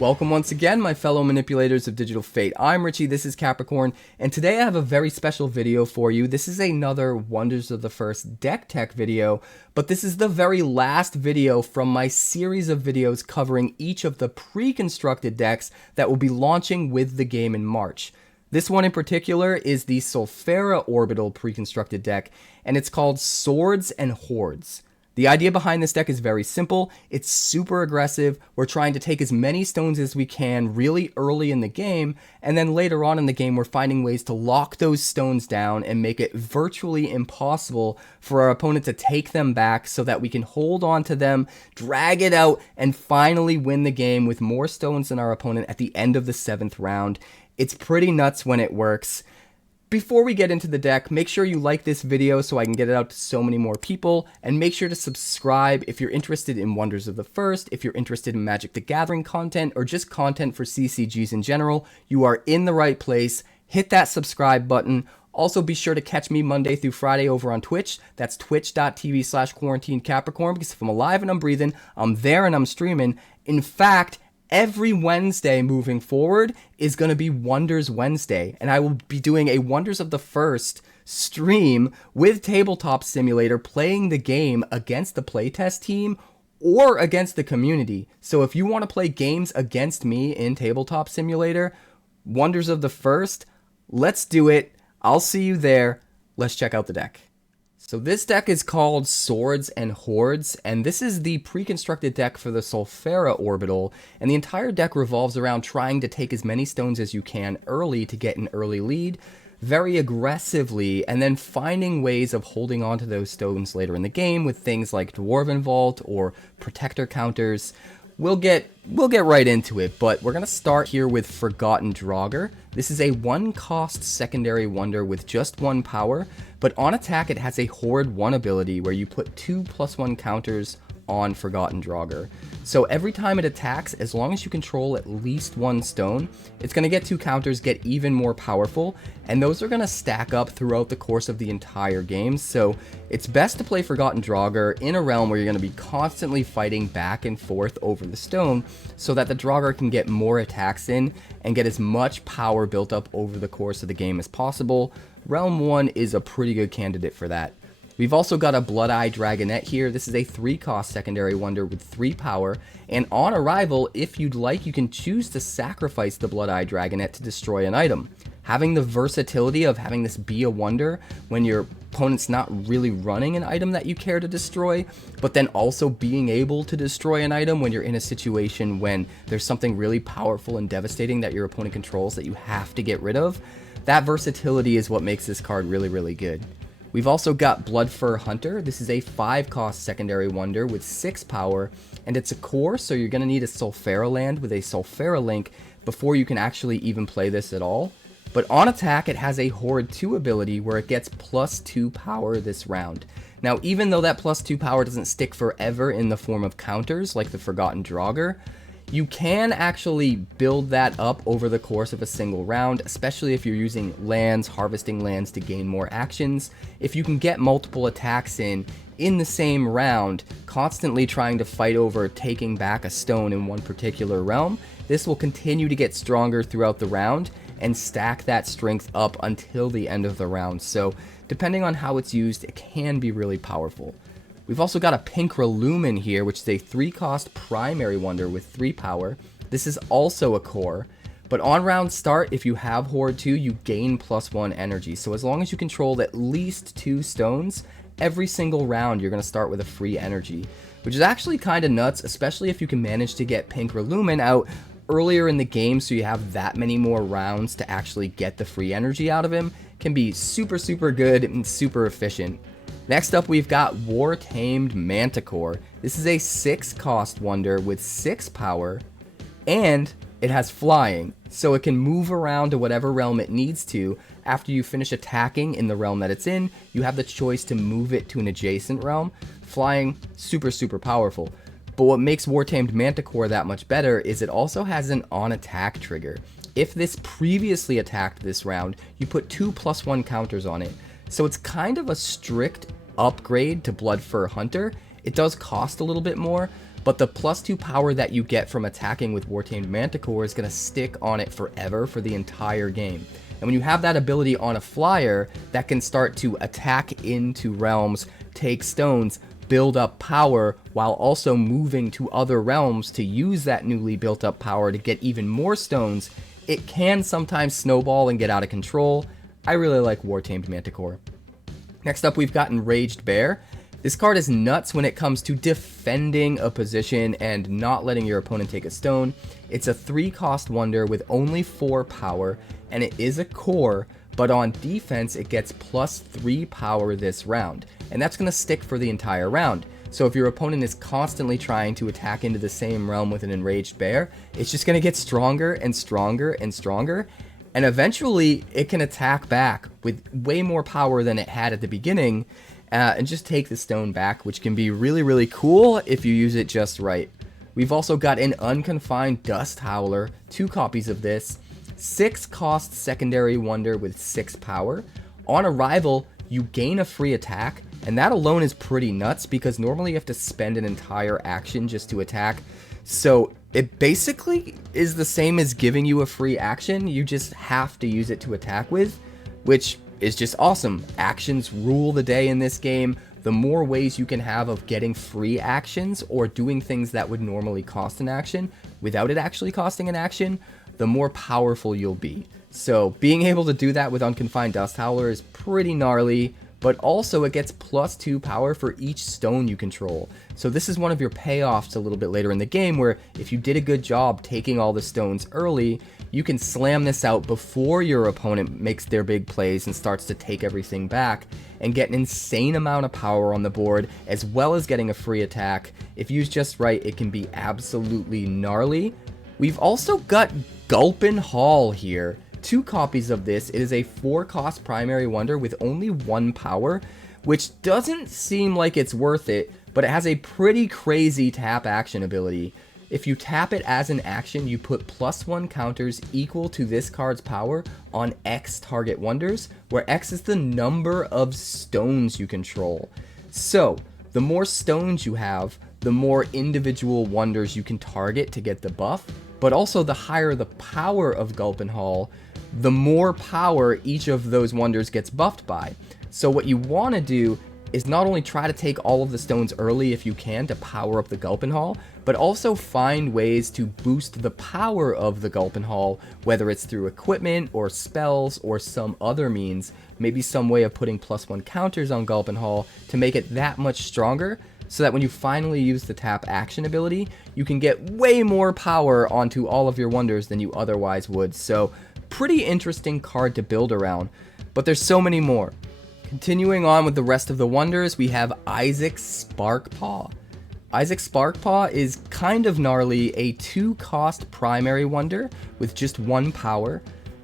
Welcome once again, my fellow manipulators of digital fate. I'm Richie, this is Capricorn, and today I have a very special video for you. This is another Wonders of the First deck tech video, but this is the very last video from my series of videos covering each of the pre-constructed decks that will be launching with the game in March. This one in particular is the Sulfera Orbital pre-constructed deck, and it's called Swords and Hordes. The idea behind this deck is very simple. It's super aggressive. We're trying to take as many stones as we can really early in the game, and then later on in the game we're finding ways to lock those stones down and make it virtually impossible for our opponent to take them back so that we can hold on to them, drag it out, and finally win the game with more stones than our opponent at the end of the 7th round. It's pretty nuts when it works. Before we get into the deck, make sure you like this video so I can get it out to so many more people, and make sure to subscribe if you're interested in Wonders of the First, if you're interested in Magic the Gathering content, or just content for CCGs in general. You are in the right place. Hit that subscribe button. Also, be sure to catch me Monday through Friday over on Twitch. That's twitch.tv/QuarantineCapricorn, because if I'm alive and I'm breathing, I'm there and I'm streaming. In fact, every Wednesday moving forward is going to be Wonders Wednesday, and I will be doing a Wonders of the First stream with Tabletop Simulator, playing the game against the playtest team or against the community. So if you want to play games against me in Tabletop Simulator, Wonders of the First, let's do it. I'll see you there. Let's check out the deck. So this deck is called Swords and Hordes, and this is the pre-constructed deck for the Sulfera Orbital, and the entire deck revolves around trying to take as many stones as you can early to get an early lead, very aggressively, and then finding ways of holding on to those stones later in the game with things like Dwarven Vault or Protector counters. We'll get right into it, but we're going to start here with Forgotten Draugr. This is a 1-cost secondary wonder with just 1 power, but on attack it has a Horde 1 ability where you put 2+1 counters on Forgotten Draugr. So every time it attacks, as long as you control at least 1 stone, it's going to get 2 counters, get even more powerful, and those are going to stack up throughout the course of the entire game. So it's best to play Forgotten Draugr in a realm where you're going to be constantly fighting back and forth over the stone so that the Draugr can get more attacks in and get as much power built up over the course of the game as possible. Realm 1 is a pretty good candidate for that. We've also got a Bloodeye Dragonet here. This is a 3-cost secondary wonder with 3 power, and on arrival, if you'd like, you can choose to sacrifice the Bloodeye Dragonet to destroy an item. Having the versatility of having this be a wonder when your opponent's not really running an item that you care to destroy, but then also being able to destroy an item when you're in a situation when there's something really powerful and devastating that your opponent controls that you have to get rid of, that versatility is what makes this card really, really good. We've also got Bloodfur Hunter. This is a 5-cost secondary wonder with 6 power, and it's a core, so you're going to need a Sulfera land with a Sulfera link before you can actually even play this at all. But on attack, it has a Horde 2 ability where it gets +2 power this round. Now, even though that +2 power doesn't stick forever in the form of counters like the Forgotten Draugr, you can actually build that up over the course of a single round, especially if you're using lands, harvesting lands to gain more actions. If you can get multiple attacks in the same round, constantly trying to fight over taking back a stone in one particular realm, this will continue to get stronger throughout the round and stack that strength up until the end of the round. So depending on how it's used, it can be really powerful. We've also got a Pink-Relumen here, which is a 3-cost primary wonder with 3 power. This is also a core, but on round start, if you have Horde 2, you gain +1 energy. So as long as you control at least 2 stones, every single round you're going to start with a free energy, which is actually kind of nuts, especially if you can manage to get Pink-Relumen out earlier in the game so you have that many more rounds to actually get the free energy out of him. Can be super, super good and super efficient. Next up, we've got War-Tamed Manticore. This is a 6-cost wonder with 6 power, and it has flying, so it can move around to whatever realm it needs to. After you finish attacking in the realm that it's in, you have the choice to move it to an adjacent realm. Flying, super, super powerful. But what makes War-Tamed Manticore that much better is it also has an on-attack trigger. If this previously attacked this round, you put 2+1 counters on it. So it's kind of a strict upgrade to Bloodfur Hunter. It does cost a little bit more, but the +2 power that you get from attacking with War-Tamed Manticore is going to stick on it forever for the entire game. And when you have that ability on a flyer that can start to attack into realms, take stones, build up power, while also moving to other realms to use that newly built up power to get even more stones, it can sometimes snowball and get out of control. I really like War-Tamed Manticore. Next up, we've got Enraged Bear. This card is nuts when it comes to defending a position and not letting your opponent take a stone. It's a 3-cost wonder with only 4 power, and it is a core, but on defense it gets +3 power this round, and that's going to stick for the entire round. So if your opponent is constantly trying to attack into the same realm with an Enraged Bear, it's just going to get stronger and stronger and stronger, and eventually it can attack back with way more power than it had at the beginning, and just take the stone back, which can be really, really cool if you use it just right. We've also got an Unconfined Dust Howler, 2 copies of this, 6-cost secondary wonder with 6 power. On arrival, you gain a free attack, and that alone is pretty nuts because normally you have to spend an entire action just to attack. So it basically is the same as giving you a free action, you just have to use it to attack with, which is just awesome. Actions rule the day in this game. The more ways you can have of getting free actions or doing things that would normally cost an action without it actually costing an action, the more powerful you'll be. So being able to do that with Unconfined Dust Howler is pretty gnarly, but also it gets +2 power for each stone you control. So this is one of your payoffs a little bit later in the game, where if you did a good job taking all the stones early, you can slam this out before your opponent makes their big plays and starts to take everything back, and get an insane amount of power on the board, as well as getting a free attack. If used just right, it can be absolutely gnarly. We've also got Gulpin Hall here. 2 copies of this. It is a 4-cost primary wonder with only 1 power, which doesn't seem like it's worth it, but it has a pretty crazy tap action ability. If you tap it as an action, you put +1 counters equal to this card's power on X target wonders, where X is the number of stones you control. So the more stones you have, the more individual wonders you can target to get the buff, but also the higher the power of Gulpin Hall, the more power each of those wonders gets buffed by. So what you want to do is not only try to take all of the stones early if you can to power up the Gulpin Hall, but also find ways to boost the power of the Gulpin Hall, whether it's through equipment or spells or some other means, maybe some way of putting +1 counters on Gulpin Hall to make it that much stronger, so that when you finally use the tap action ability, you can get way more power onto all of your wonders than you otherwise would. So pretty interesting card to build around, but there's so many more. Continuing on with the rest of the wonders, we have Isaac's Sparkpaw. Isaac's Sparkpaw is kind of gnarly, a 2-cost primary wonder with just 1 power,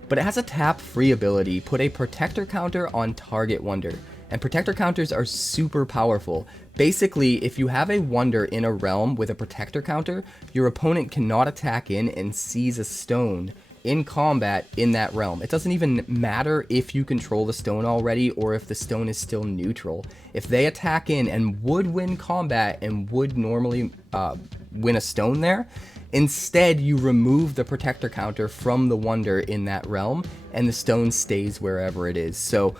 but it has a tap-free ability. Put a protector counter on target wonder, and protector counters are super powerful. Basically, if you have a wonder in a realm with a protector counter, your opponent cannot attack in and seize a stone in combat in that realm. It doesn't even matter if you control the stone already or if the stone is still neutral. If they attack in and would win combat and would normally win a stone there, instead you remove the protector counter from the wonder in that realm and the stone stays wherever it is. So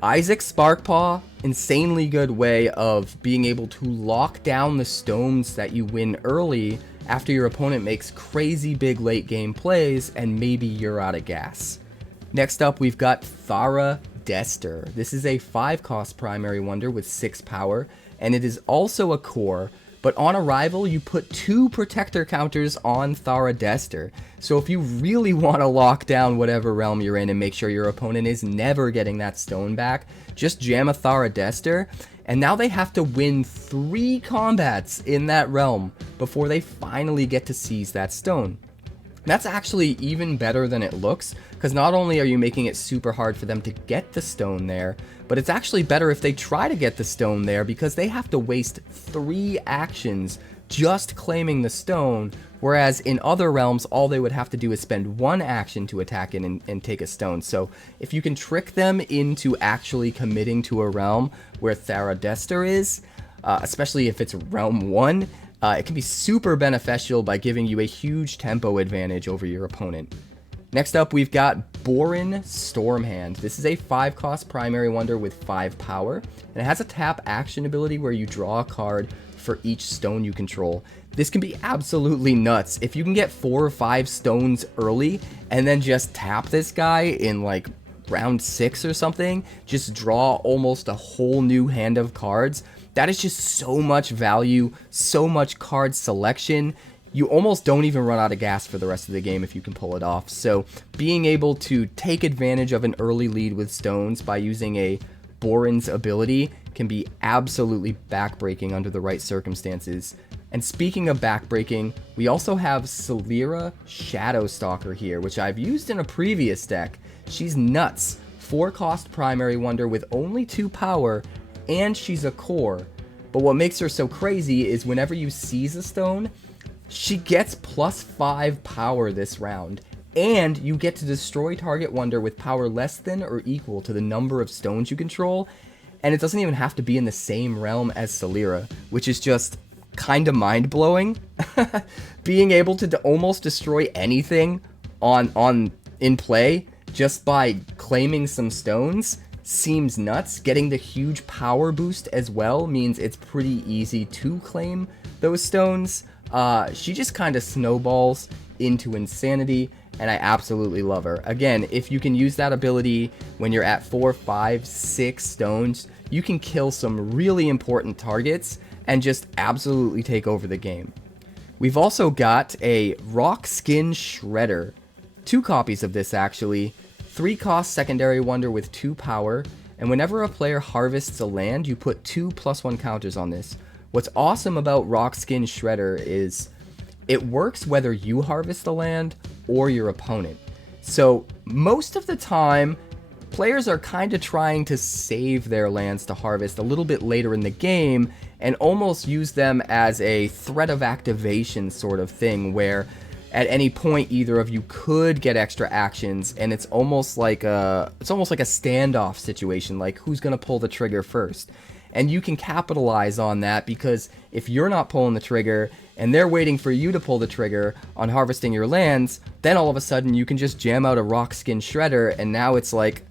Isaac's Sparkpaw, insanely good way of being able to lock down the stones that you win early after your opponent makes crazy big late game plays and maybe you're out of gas. Next up, we've got Thara Dester. This is a 5-cost primary wonder with 6 power, and it is also a core, but on arrival you put 2 protector counters on Thara Dester. So if you really want to lock down whatever realm you're in and make sure your opponent is never getting that stone back, just jam a Thara Dester, and now they have to win 3 combats in that realm before they finally get to seize that stone. That's actually even better than it looks, because not only are you making it super hard for them to get the stone there, but it's actually better if they try to get the stone there because they have to waste 3 actions just claiming the stone, whereas in other realms all they would have to do is spend 1 action to attack in and take a stone. So if you can trick them into actually committing to a realm where Thara Dester is, especially if it's realm 1, It can be super beneficial by giving you a huge tempo advantage over your opponent. Next up, we've got Borin Stormhand. This is a 5-cost primary wonder with 5 power, and it has a tap action ability where you draw a card for each stone you control. This can be absolutely nuts. If you can get 4 or 5 stones early, and then just tap this guy in like round 6 or something, just draw almost a whole new hand of cards, that is just so much value, so much card selection. You almost don't even run out of gas for the rest of the game if you can pull it off. So being able to take advantage of an early lead with stones by using a Borin's ability can be absolutely backbreaking under the right circumstances. And speaking of backbreaking, we also have Celera Shadowstalker here, which I've used in a previous deck. She's nuts. 4-cost primary wonder with only 2 power, and she's a core. But what makes her so crazy is whenever you seize a stone, she gets +5 power this round, and you get to destroy target wonder with power less than or equal to the number of stones you control, and it doesn't even have to be in the same realm as Celera, which is just kind of mind-blowing. Being able to almost destroy anything in play just by claiming some stones seems nuts. Getting the huge power boost as well means it's pretty easy to claim those stones. She just kind of snowballs into insanity, and I absolutely love her. Again, if you can use that ability when you're at 4, 5, 6 stones, you can kill some really important targets and just absolutely take over the game. We've also got a Rock Skin Shredder. 2 copies of this actually. 3-cost secondary wonder with 2 power, and whenever a player harvests a land, you put 2 +1 counters on this. What's awesome about Rock Skin Shredder is it works whether you harvest the land or your opponent. So most of the time, players are kind of trying to save their lands to harvest a little bit later in the game and almost use them as a threat of activation sort of thing, where at any point either of you could get extra actions, and it's almost like a standoff situation, like who's going to pull the trigger first. And you can capitalize on that, because if you're not pulling the trigger and they're waiting for you to pull the trigger on harvesting your lands, then all of a sudden you can just jam out a Rock Skin Shredder, and now it's like,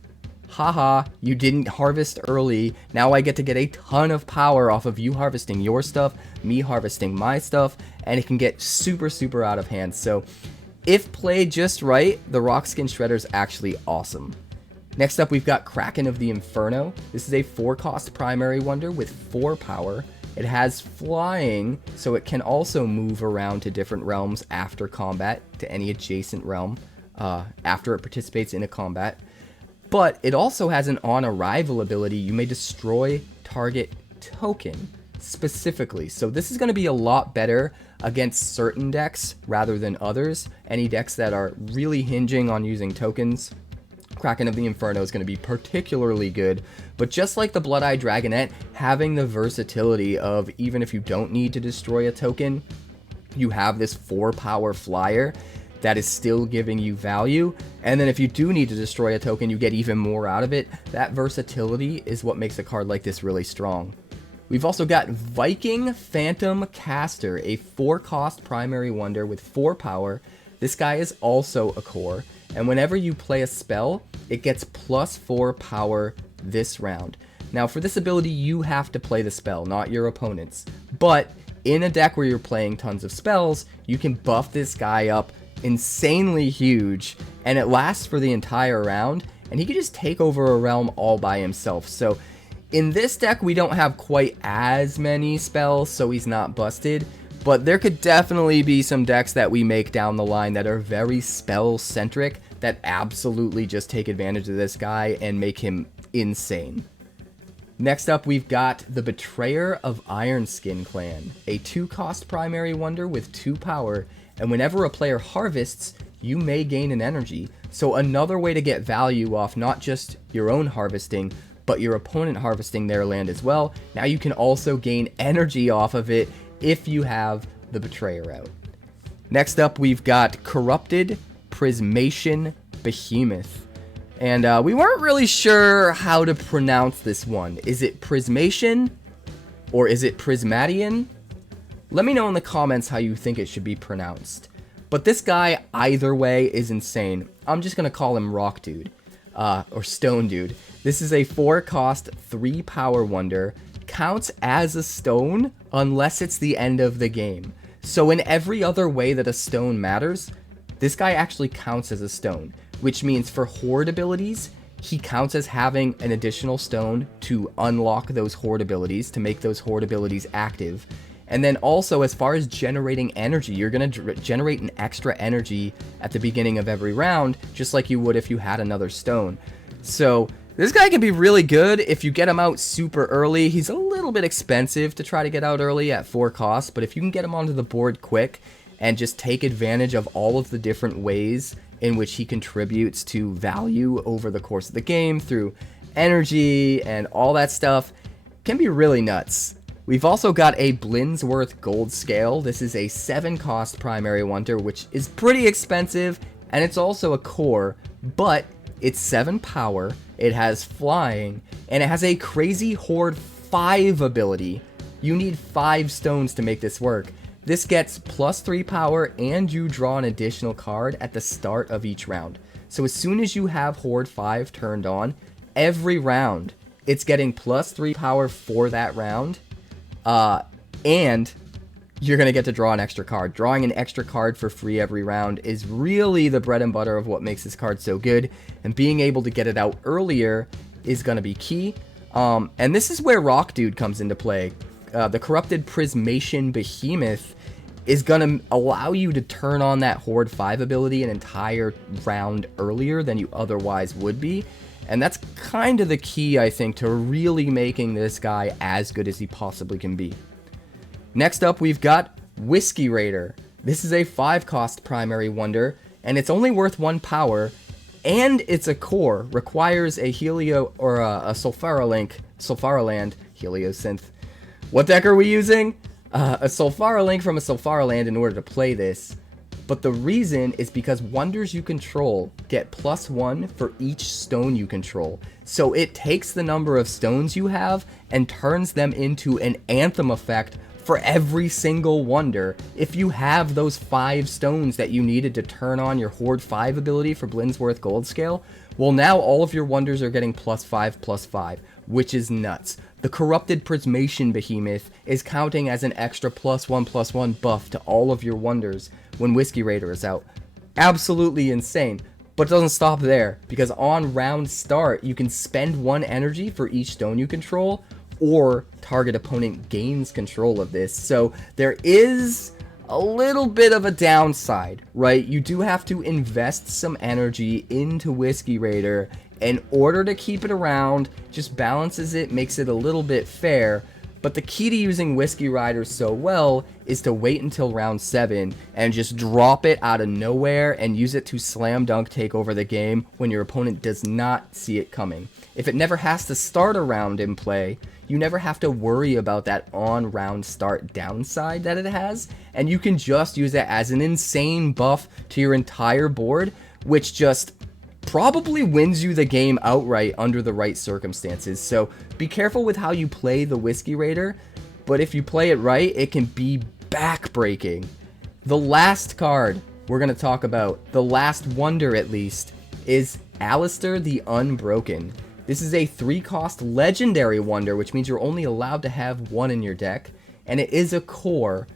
haha, you didn't harvest early, now I get to get a ton of power off of you harvesting your stuff, me harvesting my stuff, and it can get super, super out of hand. So if played just right, the Rock Skin Shredder is actually awesome. Next up, we've got Kraken of the Inferno. This is a 4-cost primary wonder with 4 power. It has flying, so it can also move around to different realms after combat, to any adjacent realm, after it participates in a combat. But it also has an on-arrival ability. You may destroy target token specifically. So this is going to be a lot better against certain decks rather than others. Any decks that are really hinging on using tokens, Kraken of the Inferno is going to be particularly good. But just like the Bloodeye Dragonet, having the versatility of, even if you don't need to destroy a token, you have this 4-power flyer that is still giving you value. And then if you do need to destroy a token, you get even more out of it. That versatility is what makes a card like this really strong. We've also got Viking Phantom Caster, a 4-cost primary wonder with 4 power. This guy is also a core, and whenever you play a spell, it gets +4 power this round. Now for this ability, you have to play the spell, not your opponents. But in a deck where you're playing tons of spells, you can buff this guy up insanely huge, and it lasts for the entire round, and he can just take over a realm all by himself. So in this deck, we don't have quite as many spells, so he's not busted, but there could definitely be some decks that we make down the line that are very spell-centric, that absolutely just take advantage of this guy and make him insane. Next up, we've got the Betrayer of Ironskin Clan, a 2-cost primary wonder with 2 power, and whenever a player harvests, you may gain an energy. So another way to get value off not just your own harvesting, but your opponent harvesting their land as well. Now you can also gain energy off of it if you have the Betrayer out. Next up, we've got Corrupted Prismation Behemoth. And we weren't really sure how to pronounce this one. Is it Prismation? Or is it Prismatian? Let me know in the comments how you think it should be pronounced. But this guy, either way, is insane. I'm just going to call him Rock Dude, or Stone Dude. This is a 4-cost, 3-power wonder. Counts as a stone unless it's the end of the game. So in every other way that a stone matters, this guy actually counts as a stone. Which means for Horde abilities, he counts as having an additional stone to unlock those Horde abilities, to make those Horde abilities active. And then also, as far as generating energy, you're going to generate an extra energy at the beginning of every round, just like you would if you had another stone. So this guy can be really good if you get him out super early. He's a little bit expensive to try to get out early at 4 costs, but if you can get him onto the board quick and just take advantage of all of the different ways in which he contributes to value over the course of the game through energy and all that stuff, can be really nuts. We've also got a Blainsworth Gold Scale. This is a 7-cost primary wonder, which is pretty expensive, and it's also a core, but it's 7 power, it has flying, and it has a crazy Horde 5 ability. You need 5 stones to make this work. This gets +3 power, and you draw an additional card at the start of each round. So as soon as you have Horde 5 turned on, every round, it's getting +3 power for that round. And you're going to get to draw an extra card. Drawing an extra card for free every round is really the bread and butter of what makes this card so good. And being able to get it out earlier is going to be key. And this is where Rock Dude comes into play. The Corrupted Prismation Behemoth is going to allow you to turn on that Horde 5 ability an entire round earlier than you otherwise would be. And that's kind of the key, I think, to really making this guy as good as he possibly can be. Next up, we've got Whiskey Raider. This is a 5-cost primary wonder, and it's only worth 1 power, and it's a core. Requires a Helio or a Sulfaraland Heliosynth. What deck are we using? A Sulfaraland from a Sulfaraland in order to play this. But the reason is because wonders you control get +1 for each stone you control. So it takes the number of stones you have and turns them into an Anthem effect for every single wonder. If you have those 5 stones that you needed to turn on your Horde 5 ability for Blainsworth Gold Scale, well, now all of your wonders are getting +5/+5, which is nuts. The Corrupted Prismation Behemoth is counting as an extra +1/+1 buff to all of your wonders when Whiskey Raider is out. Absolutely insane. But it doesn't stop there, because on round start, you can spend 1 energy for each stone you control, or target opponent gains control of this. So there is a little bit of a downside, right? You do have to invest some energy into Whiskey Raider in order to keep it around. Just balances it, makes it a little bit fair. But the key to using Whiskey Raider so well is to wait until round 7 and just drop it out of nowhere and use it to slam dunk take over the game when your opponent does not see it coming. If it never has to start a round in play, you never have to worry about that on round start downside that it has, and you can just use it as an insane buff to your entire board, which just probably wins you the game outright under the right circumstances. So be careful with how you play the Whiskey Raider, but if you play it right, it can be backbreaking. The last card we're going to talk about, the last wonder at least, is Alistair the Unbroken. This is a 3-cost legendary wonder, which means you're only allowed to have 1 in your deck, and it is a core,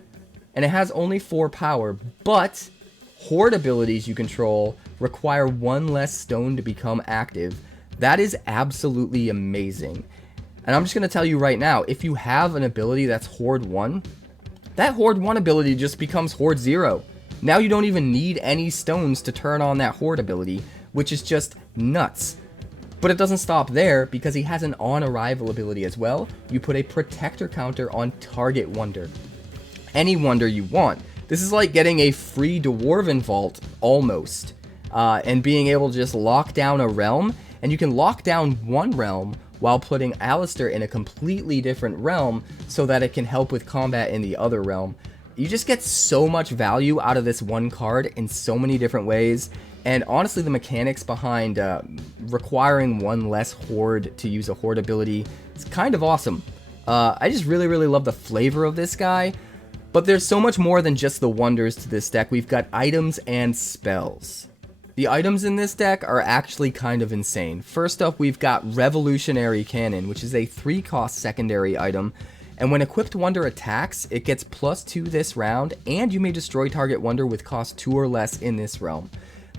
and it has only 4 power, but Horde abilities you control require 1 less stone to become active. That is absolutely amazing. And I'm just going to tell you right now, if you have an ability that's Horde 1, that Horde 1 ability just becomes Horde 0. Now you don't even need any stones to turn on that Horde ability, which is just nuts. But it doesn't stop there, because he has an on-arrival ability as well. You put a protector counter on target wonder. Any wonder you want. This is like getting a free Dwarven Vault, almost. And being able to just lock down a realm. And you can lock down one realm while putting Alistair in a completely different realm so that it can help with combat in the other realm. You just get so much value out of this one card in so many different ways. And honestly, the mechanics behind requiring 1 less Horde to use a Horde ability is kind of awesome. I just really love the flavor of this guy. But there's so much more than just the wonders to this deck. We've got items and spells. The items in this deck are actually kind of insane. First up, we've got Revolutionary Cannon, which is a 3-cost secondary item. And when equipped wonder attacks, it gets +2 this round, and you may destroy target wonder with cost 2 or less in this realm.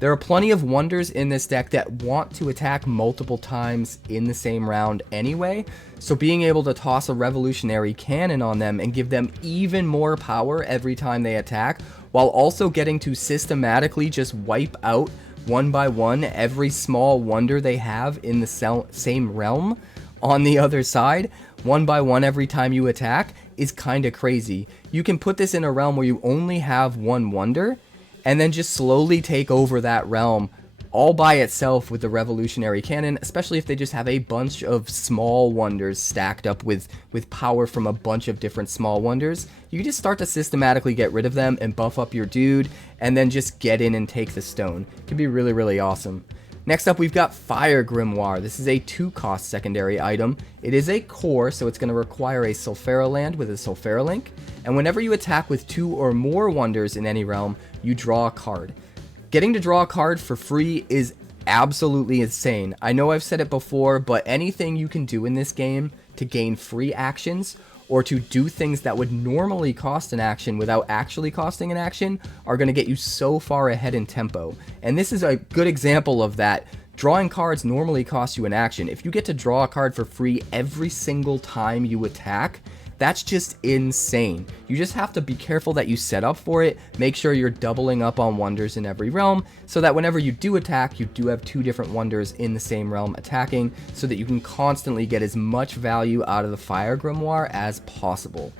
There are plenty of wonders in this deck that want to attack multiple times in the same round anyway, so being able to toss a Revolutionary Cannon on them and give them even more power every time they attack, while also getting to systematically just wipe out one by one every small wonder they have in the same realm on the other side, one by one every time you attack, is kinda crazy. You can put this in a realm where you only have one wonder, and then just slowly take over that realm all by itself with the Revolutionary Cannon, especially if they just have a bunch of small wonders stacked up with power from a bunch of different small wonders. You can just start to systematically get rid of them and buff up your dude, and then just get in and take the stone. It can be really, really awesome. Next up, we've got Fire Grimoire. This is a 2-cost secondary item. It is a core, so it's going to require a Sulfera land with a Sulfera link. And whenever you attack with 2 or more wonders in any realm, you draw a card. Getting to draw a card for free is absolutely insane. I know I've said it before, but anything you can do in this game to gain free actions, or to do things that would normally cost an action without actually costing an action, are going to get you so far ahead in tempo. And this is a good example of that. Drawing cards normally costs you an action. If you get to draw a card for free every single time you attack, that's just insane. You just have to be careful that you set up for it, make sure you're doubling up on wonders in every realm, so that whenever you do attack, you do have 2 different wonders in the same realm attacking, so that you can constantly get as much value out of the Fire Grimoire as possible.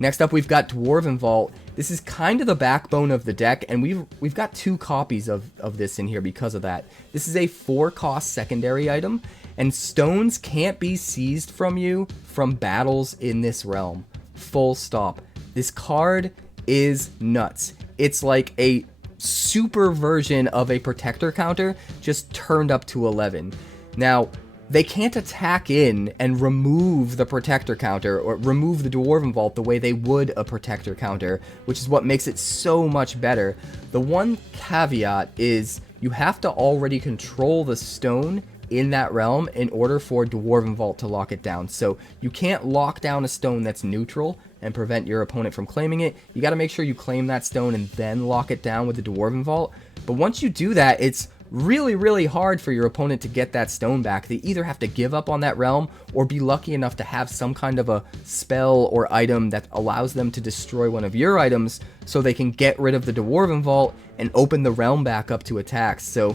Next up, we've got Dwarven Vault. This is kind of the backbone of the deck, and we've got 2 copies of this in here because of that. This is a 4-cost secondary item, and stones can't be seized from you from battles in this realm. Full stop. This card is nuts. It's like a super version of a protector counter, just turned up to 11. Now, they can't attack in and remove the protector counter or remove the Dwarven Vault the way they would a protector counter, which is what makes it so much better. The one caveat is you have to already control the stone in that realm in order for Dwarven Vault to lock it down. So you can't lock down a stone that's neutral and prevent your opponent from claiming it. You got to make sure you claim that stone and then lock it down with the Dwarven Vault. But once you do that, it's really, really hard for your opponent to get that stone back. They either have to give up on that realm or be lucky enough to have some kind of a spell or item that allows them to destroy one of your items so they can get rid of the Dwarven Vault and open the realm back up to attacks. So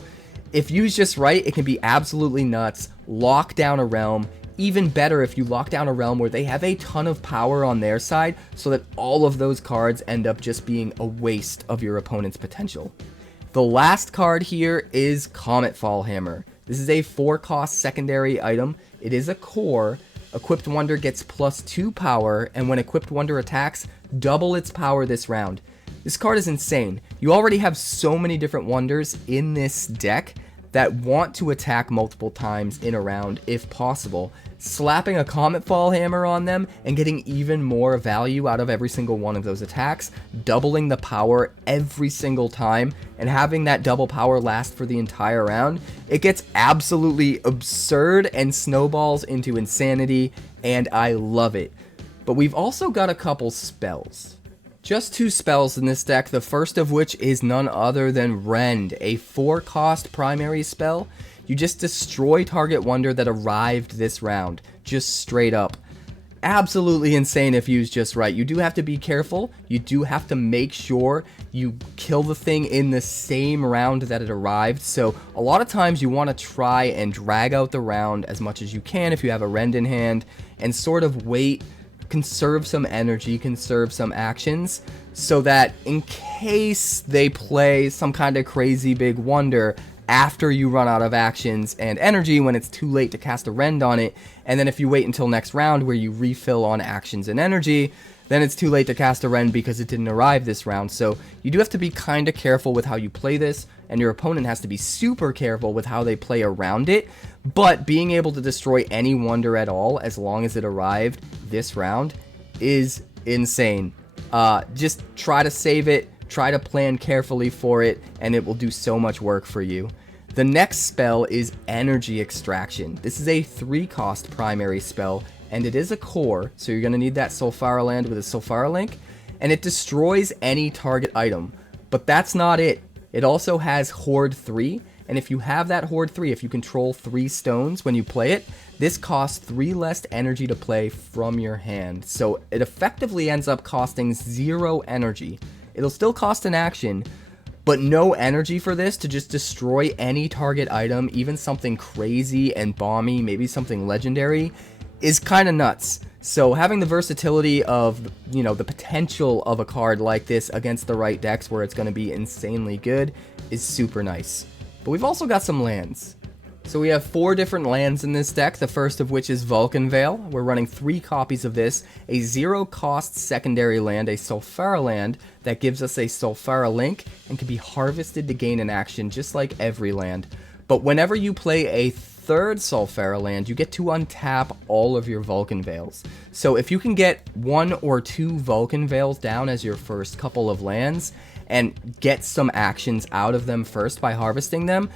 if used just right, it can be absolutely nuts. Lock down a realm. Even better if you lock down a realm where they have a ton of power on their side, so that all of those cards end up just being a waste of your opponent's potential. The last card here is Comet Fallhammer. This is a 4-cost secondary item. It is a core. Equipped Wonder gets +2 power, and when Equipped Wonder attacks, double its power this round. This card is insane. You already have so many different wonders in this deck that want to attack multiple times in a round if possible. Slapping a Comet Fallhammer on them and getting even more value out of every single one of those attacks, doubling the power every single time, and having that double power last for the entire round, it gets absolutely absurd and snowballs into insanity, and I love it. But we've also got a couple spells. Just 2 spells in this deck, the first of which is none other than Rend, a 4-cost primary spell. You just destroy target wonder that arrived this round, just straight up. Absolutely insane if used just right. You do have to be careful. You do have to make sure you kill the thing in the same round that it arrived. So a lot of times you want to try and drag out the round as much as you can if you have a Rend in hand, and sort of wait, conserve some energy, conserve some actions, so that in case they play some kind of crazy big wonder after you run out of actions and energy when it's too late to cast a Rend on it, and then if you wait until next round where you refill on actions and energy, then it's too late to cast a Rend because it didn't arrive this round. So you do have to be kind of careful with how you play this, and your opponent has to be super careful with how they play around it. But being able to destroy any wonder at all as long as it arrived this round is insane. Just try to save it, try to plan carefully for it, and it will do so much work for you. The next spell is Energy Extraction. This is a 3-cost primary spell, and it is a core, so you're going to need that Sulfara land with a Sulfara Link, and it destroys any target item. But that's not it. It also has Hoard 3, and if you have that Hoard 3, if you control 3 stones when you play it, this costs 3 less energy to play from your hand. So it effectively ends up costing 0 energy. It'll still cost an action, but no energy for this to just destroy any target item, even something crazy and bomby, maybe something legendary, is kind of nuts. So having the versatility of, you know, the potential of a card like this against the right decks where it's going to be insanely good is super nice. But we've also got some lands. So we have 4 different lands in this deck, the first of which is Vulcan Vale. We're running 3 copies of this, a 0-cost secondary land, a Sulfara land that gives us a Sulfara Link and can be harvested to gain an action just like every land. But whenever you play a 3rd Sulfara land, you get to untap all of your Vulcan Vales. So if you can get 1 or 2 Vulcan Vales down as your first couple of lands and get some actions out of them first by harvesting them,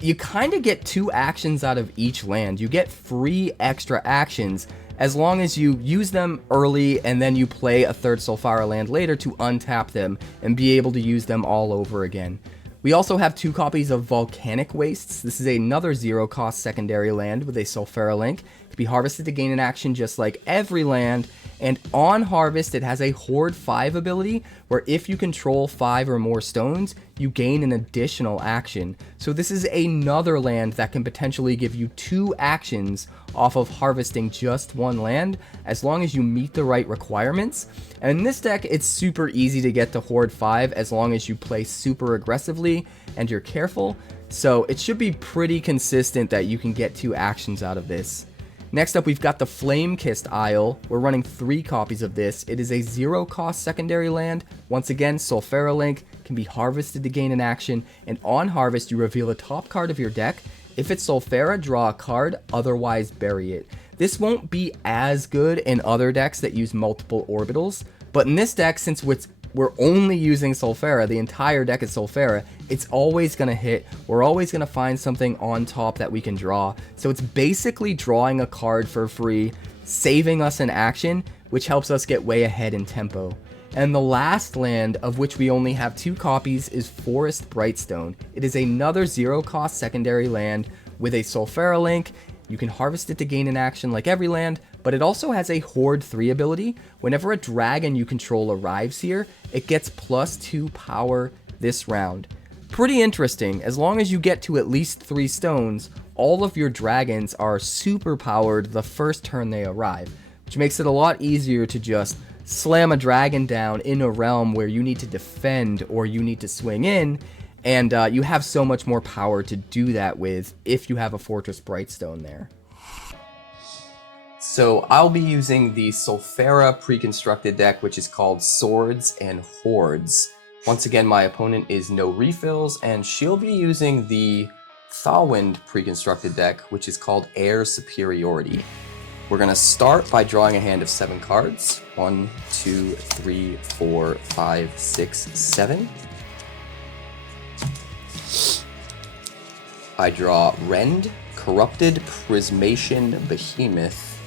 you kind of get 2 actions out of each land. You get free extra actions as long as you use them early and then you play a 3rd Sulfara land later to untap them and be able to use them all over again. We also have 2 copies of Volcanic Wastes. This is another 0-cost secondary land with a Sulfara Link. It can be harvested to gain an action just like every land, and on harvest it has a Hoard 5 ability where if you control 5 or more stones, you gain an additional action. So this is another land that can potentially give you 2 actions off of harvesting just 1 land, as long as you meet the right requirements. And in this deck, it's super easy to get to Hoard 5 as long as you play super aggressively and you're careful. So it should be pretty consistent that you can get 2 actions out of this. Next up, we've got the Flamekissed Isle. We're running 3 copies of this. It is a 0-cost secondary land. Once again, Sulfara Link can be harvested to gain an action, and on harvest, you reveal the top card of your deck. If it's Sulfara, draw a card, otherwise bury it. This won't be as good in other decks that use multiple orbitals, but in this deck, since we're only using Sulfara, the entire deck is Sulfara, it's always going to hit. We're always going to find something on top that we can draw. So it's basically drawing a card for free, saving us an action, which helps us get way ahead in tempo. And the last land, of which we only have 2 copies, is Fortress Brightstone. It is another 0-cost secondary land with a Sulfara Link. You can harvest it to gain an action like every land, but it also has a Hoard 3 ability. Whenever a dragon you control arrives here, it gets +2 power this round. Pretty interesting. As long as you get to at least 3 stones, all of your dragons are super powered the first turn they arrive, which makes it a lot easier to just slam a dragon down in a realm where you need to defend or you need to swing in, and you have so much more power to do that with if you have a Fortress Brightstone there. So I'll be using the Sulfara pre-constructed deck, which is called Swords and Hordes. Once again, my opponent is No Refills, and she'll be using the Thawwind pre-constructed deck, which is called Air Superiority. We're going to start by drawing a hand of 7 cards. 1, 2, 3, 4, 5, 6, 7. I draw Rend, Corrupted Prismation Behemoth,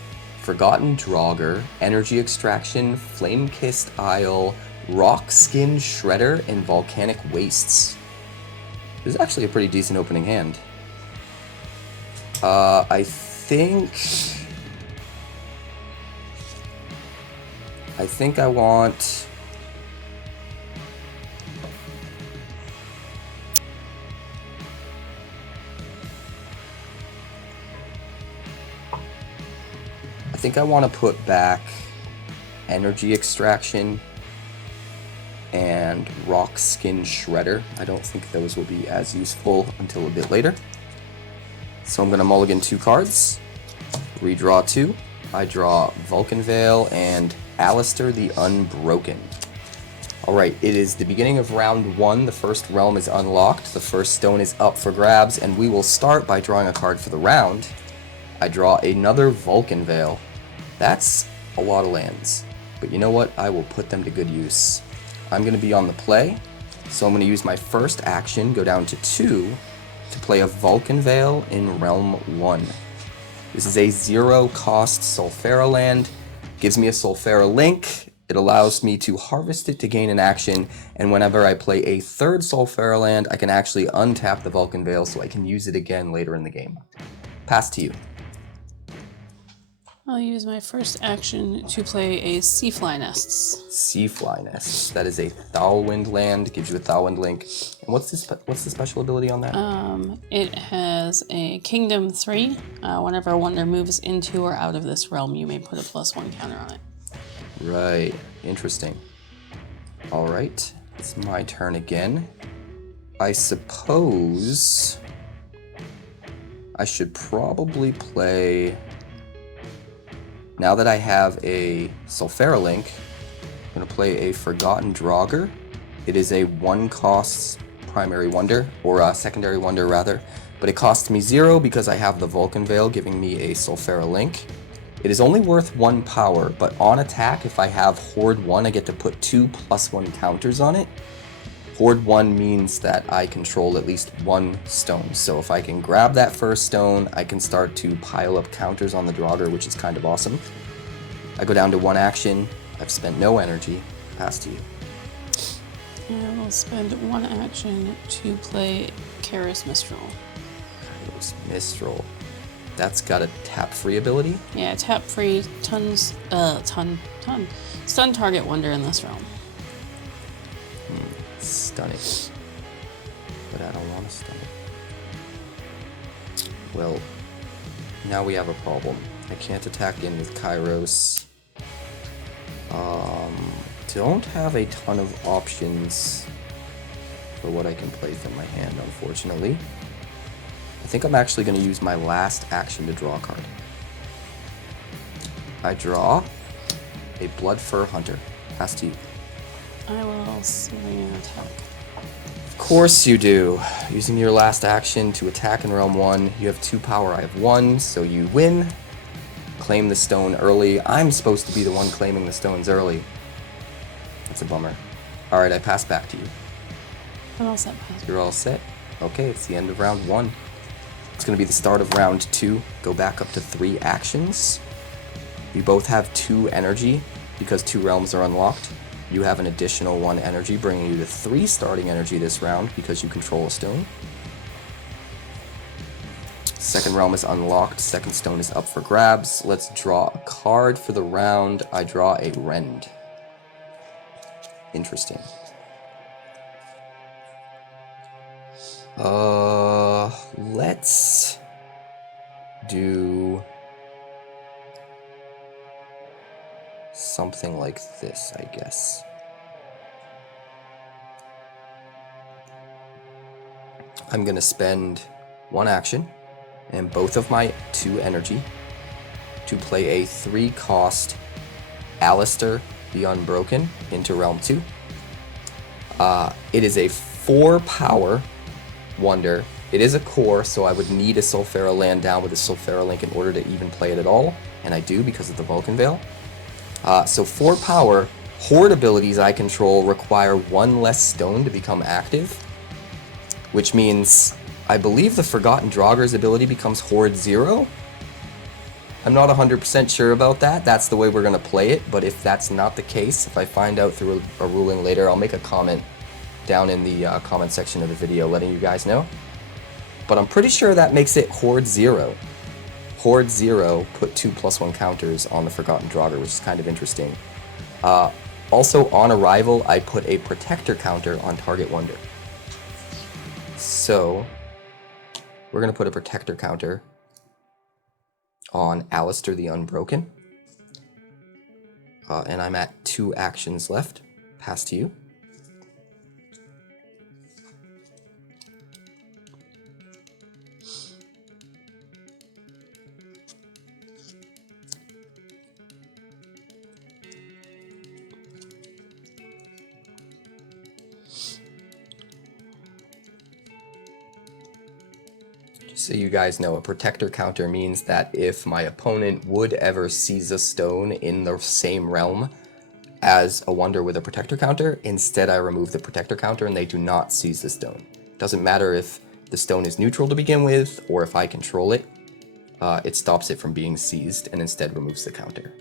Forgotten Draugr, Energy Extraction, Flamekissed Isle, Rock Skin Shredder, and Volcanic Wastes. This is actually a pretty decent opening hand. I think I want... I think I want to put back Energy Extraction and Rock Skin Shredder. I don't think those will be as useful until a bit later. So I'm going to mulligan 2 cards, redraw 2. I draw Vulcan Vale and Alistair the Unbroken. Alright, it is the beginning of round 1. The first realm is unlocked. The first stone is up for grabs, and we will start by drawing a card for the round. I draw another Vulcan Vale. That's a lot of lands. But you know what? I will put them to good use. I'm going to be on the play, so I'm going to use my first action, go down to 2, to play a Vulcan Vale in Realm 1. This is a 0-cost Sulfera land, gives me a Sulfera link, it allows me to harvest it to gain an action, and whenever I play a third Sulfera land, I can actually untap the Vulcan Vale so I can use it again later in the game. Pass to you. I'll use my first action to play a Seafly Nests. Seafly Nests. That is a Thalwind land, gives you a Thalwind link. And what's the special ability on that? It has a Kingdom 3. Whenever a wonder moves into or out of this realm, you may put a +1 counter on it. Right. Interesting. Alright. It's my turn again. I suppose I should probably play... Now that I have a Sulfera link, I'm going to play a Forgotten Draugr. It is a 1-cost primary wonder, or a secondary wonder rather, but it costs me 0 because I have the Vulcan Vale giving me a Sulfera link. It is only worth 1 power, but on attack, if I have Horde 1, I get to put 2 +1 counters on it. Horde 1 means that I control at least 1 stone, so if I can grab that first stone, I can start to pile up counters on the Draugr, which is kind of awesome. I go down to 1 action, I've spent no energy, pass to you. I will spend 1 action to play Kairos Mistral. Kairos Mistral. That's got a tap-free ability? Yeah, tap-free, stun target wonder in this realm. Stunning. But I don't want to stun it. Well, now we have a problem. I can't attack in with Kairos. Don't have a ton of options for what I can play from my hand, unfortunately. I think I'm actually going to use my last action to draw a card. I draw a Bloodfur Hunter. Pass to you. I will swing an attack. Of course you do. Using your last action to attack in Realm 1, you have 2 power, I have 1, so you win. Claim the stone early. I'm supposed to be the one claiming the stones early. That's a bummer. Alright, I pass back to you. I'm all set, pass. You're all set? Okay, it's the end of round 1. It's going to be the start of round 2. Go back up to 3 actions. You both have 2 energy because 2 realms are unlocked. You have an additional 1 energy, bringing you to 3 starting energy this round because you control a stone. Second realm is unlocked. Second stone is up for grabs. Let's draw a card for the round. I draw a Rend. Interesting. Let's do something like this, I guess. I'm gonna spend 1 action and both of my 2 energy to play a 3-cost Alistair the Unbroken into Realm 2. It is a 4-power wonder. It is a core, so I would need a Sulfera land down with a Sulfera link in order to even play it at all, and I do because of the Vulcan Vale. So 4 power, Horde abilities I control require 1 less stone to become active, which means I believe the Forgotten Draugr's ability becomes Horde 0. I'm not 100% sure about that. That's the way we're going to play it, but if that's not the case, if I find out through a ruling later, I'll make a comment down in the comment section of the video letting you guys know. But I'm pretty sure that makes it Horde 0. Horde 0 put 2 +1 counters on the Forgotten Draugr, which is kind of interesting. Also, on arrival, I put a Protector counter on target wonder. So, we're going to put a Protector counter on Alistair the Unbroken. And I'm at 2 actions left. Pass to you. So you guys know, a Protector counter means that if my opponent would ever seize a stone in the same realm, as a wonder with a protector counter. Instead, I remove the protector counter and they do not seize the stone. Doesn't matter if the stone is neutral to begin with or if I control it. It stops it from being seized and instead removes the counter.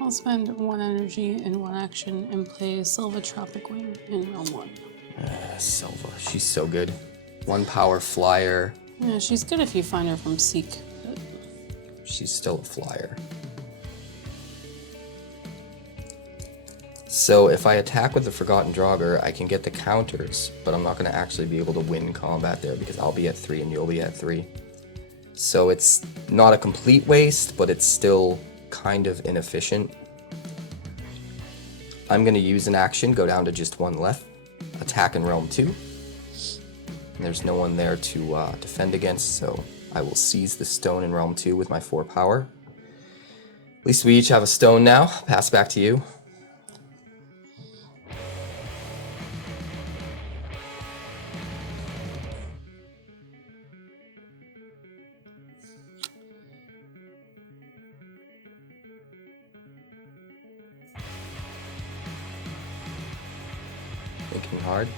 I'll spend 1 energy in 1 action and play Silva Tropic Wing in realm 1. Silva, she's so good. 1 power flyer. Yeah, she's good if you find her from Seek. But... she's still a flyer. So if I attack with the Forgotten Draugr, I can get the counters, but I'm not going to actually be able to win combat there because I'll be at 3 and you'll be at 3. So it's not a complete waste, but it's still kind of inefficient. I'm going to use an action, go down to just 1 left, attack in realm 2. And there's no one there to defend against, so I will seize the stone in realm 2 with my 4 power. At least we each have a stone now. Pass back to you. Thinking hard?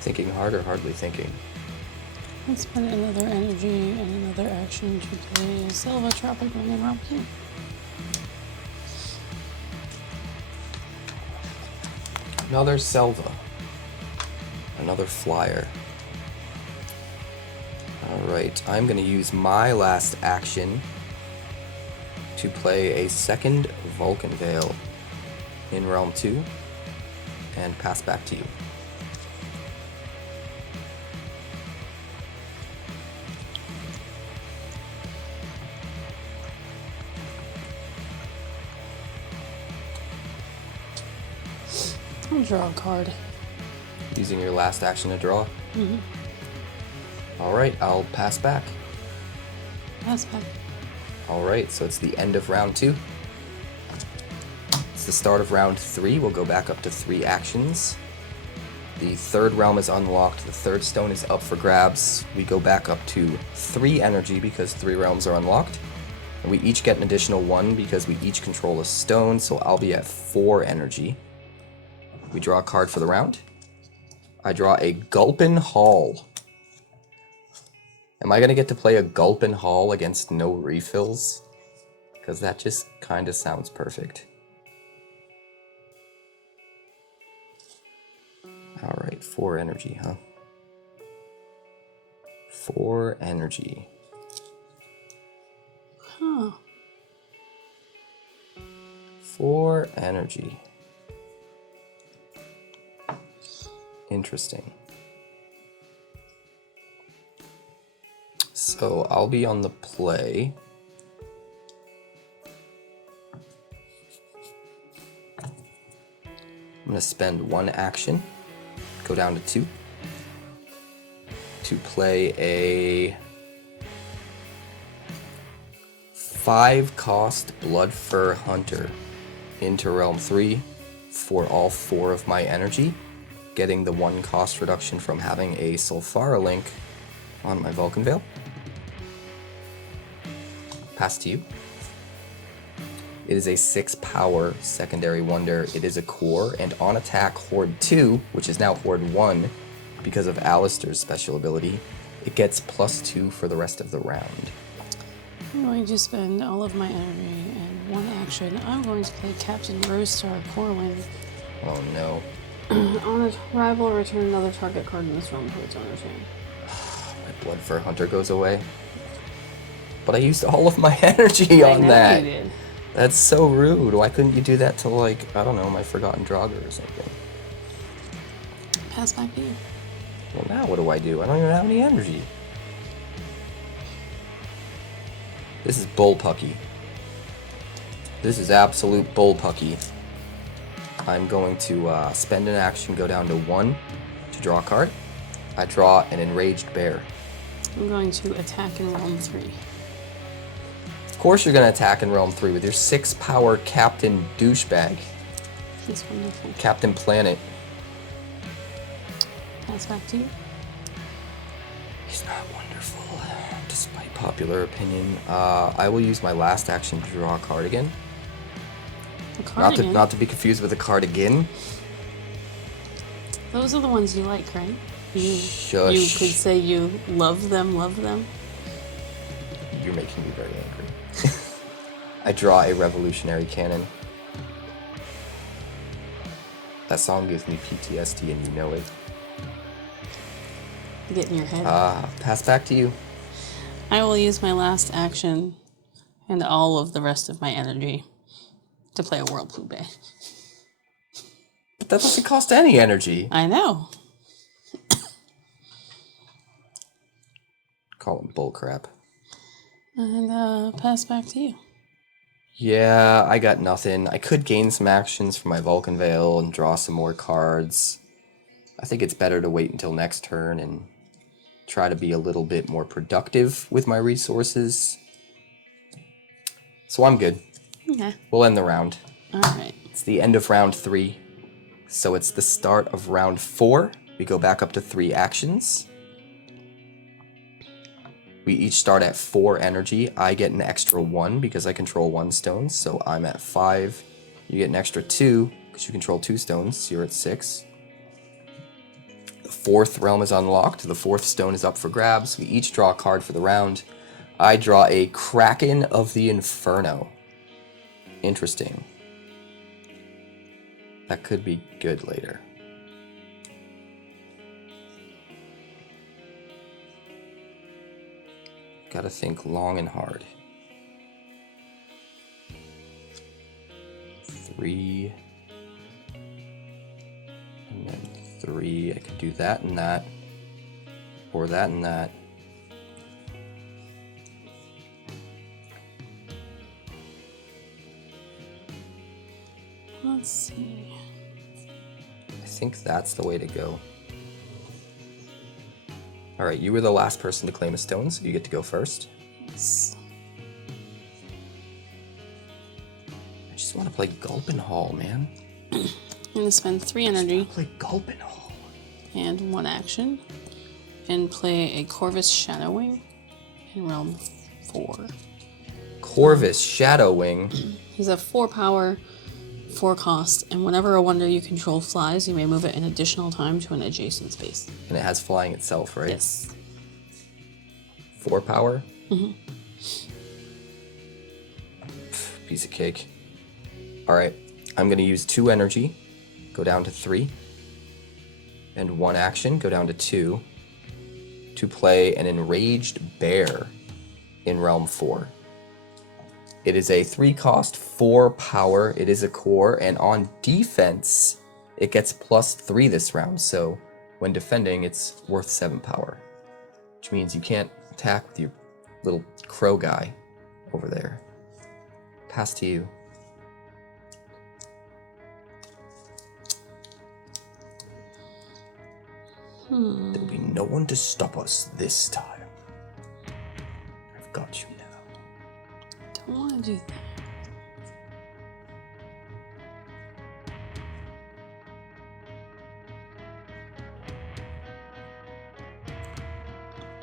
Thinking hard or hardly thinking? Let's spend another energy and another action to play Silva Tropic Wing in realm 2. Another Silva. Another flyer. Alright, I'm going to use my last action to play a second Vulcan Vale in realm 2 and pass back to you. I'll draw a card. Using your last action to draw? Alright, I'll pass back. Pass back. Alright, so it's the end of round 2. It's the start of round 3. We'll go back up to 3 actions. The 3rd realm is unlocked. The 3rd stone is up for grabs. We go back up to 3 energy because 3 realms are unlocked. And we each get an additional 1 because we each control a stone, so I'll be at 4 energy. We draw a card for the round. I draw a Gulpin Hall. Am I going to get to play a Gulpin Hall against no refills? Because that just kind of sounds perfect. Alright, 4 energy, huh? 4 energy. Huh. 4 energy. Interesting. So I'll be on the play. I'm going to spend 1 action, go down to 2, to play a 5-cost Bloodfur Hunter into Realm 3 for all 4 of my energy, getting the 1 cost reduction from having a Sulfara link on my Vulcan Vale. Pass to you. It is a 6 power secondary wonder. It is a core, and on attack, Horde 2, which is now Horde 1, because of Alistair's special ability, it gets +2 for the rest of the round. I'm going to spend all of my energy and 1 action. I'm going to play Captain Rosestar Corwin. Oh no. On arrival, return another target card in this realm to its owner's hand. My Bloodfur Hunter goes away. But I used all of my energy on that. You did. That's so rude. Why couldn't you do that to, like, I don't know, my Forgotten Draugr or something? Pass back to you. Well, now what do? I don't even have any energy. This is bullpucky. This is absolute bullpucky. I'm going to spend an action, go down to 1 to draw a card. I draw an Enraged Bear. I'm going to attack in realm 3. Of course you're going to attack in Realm 3 with your 6 power Captain Douchebag. That's wonderful. Captain Planet. Pass back to you. He's not wonderful, despite popular opinion. I will use my last action to draw a card again. A cardigan? Not to be confused with a cardigan. Those are the ones you like, right? Shush. You could say you love them, love them. You're making me very angry. I draw a revolutionary cannon. That song gives me PTSD and you know it. Get in your head. Pass back to you. I will use my last action and all of the rest of my energy to play a Whirlpool Bay. But that doesn't cost any energy. I know. Call him bullcrap. And pass back to you. Yeah, I got nothing. I could gain some actions for my Vulcan Vale and draw some more cards. I think it's better to wait until next turn and try to be a little bit more productive with my resources. So I'm good. Okay. We'll end the round. All right. It's the end of round 3. So it's the start of round 4. We go back up to 3 actions. We each start at 4 energy. I get an extra 1 because I control 1 stone, so I'm at 5. You get an extra 2 because you control 2 stones, so you're at 6. The 4th realm is unlocked. The 4th stone is up for grabs. We each draw a card for the round. I draw a Kraken of the Inferno. Interesting. That could be good later. Gotta think long and hard. 3. And then 3. I could do that and that. Or that and that. Let's see. I think that's the way to go. Alright, you were the last person to claim a stone, so you get to go first. Yes. I just want to play Gulpin Hall, man. I'm going to spend 3 energy Play Gulpin Hall. and 1 action and play a Corvus Shadowwing in realm 4. Corvus Shadowwing. He's a 4 power, 4 cost, and whenever a wonder you control flies, you may move it an additional time to an adjacent space. And it has flying itself, right? Yes. 4 power? Piece of cake. Alright, I'm going to use 2 energy, go down to 3, and 1 action, go down to 2, to play an Enraged Bear in Realm 4. It is a 3 cost, 4 power, it is a core, and on defense, it gets +3 this round, so when defending, it's worth 7 power. Which means you can't attack with your little crow guy over there. Pass to you. There'll be no one to stop us this time. I've got you now. Don't want to do that.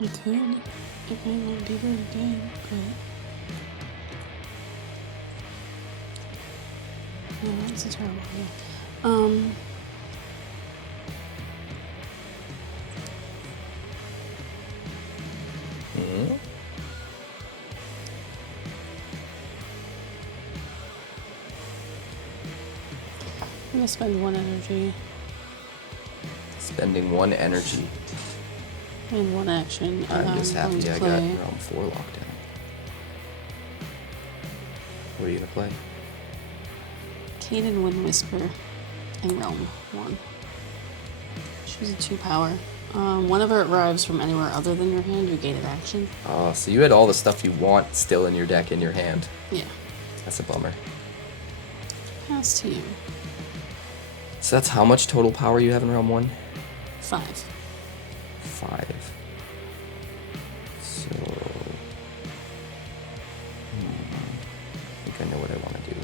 I could. It might not be very good, but... No, that's a terrible idea. I'm gonna spend 1 energy Spending 1 energy. and 1 action. And I'm just happy going I to got play Realm 4 locked down. What are you gonna play? Caden Wind Whisper in Realm 1. She's a 2 power. Whenever it arrives from anywhere other than your hand, you gain an action. Oh, so you had all the stuff you want still in your deck in your hand. Yeah. That's a bummer. Pass to you. So that's how much total power you have in Realm 1? 5. 5. So... I think I know what I want to do.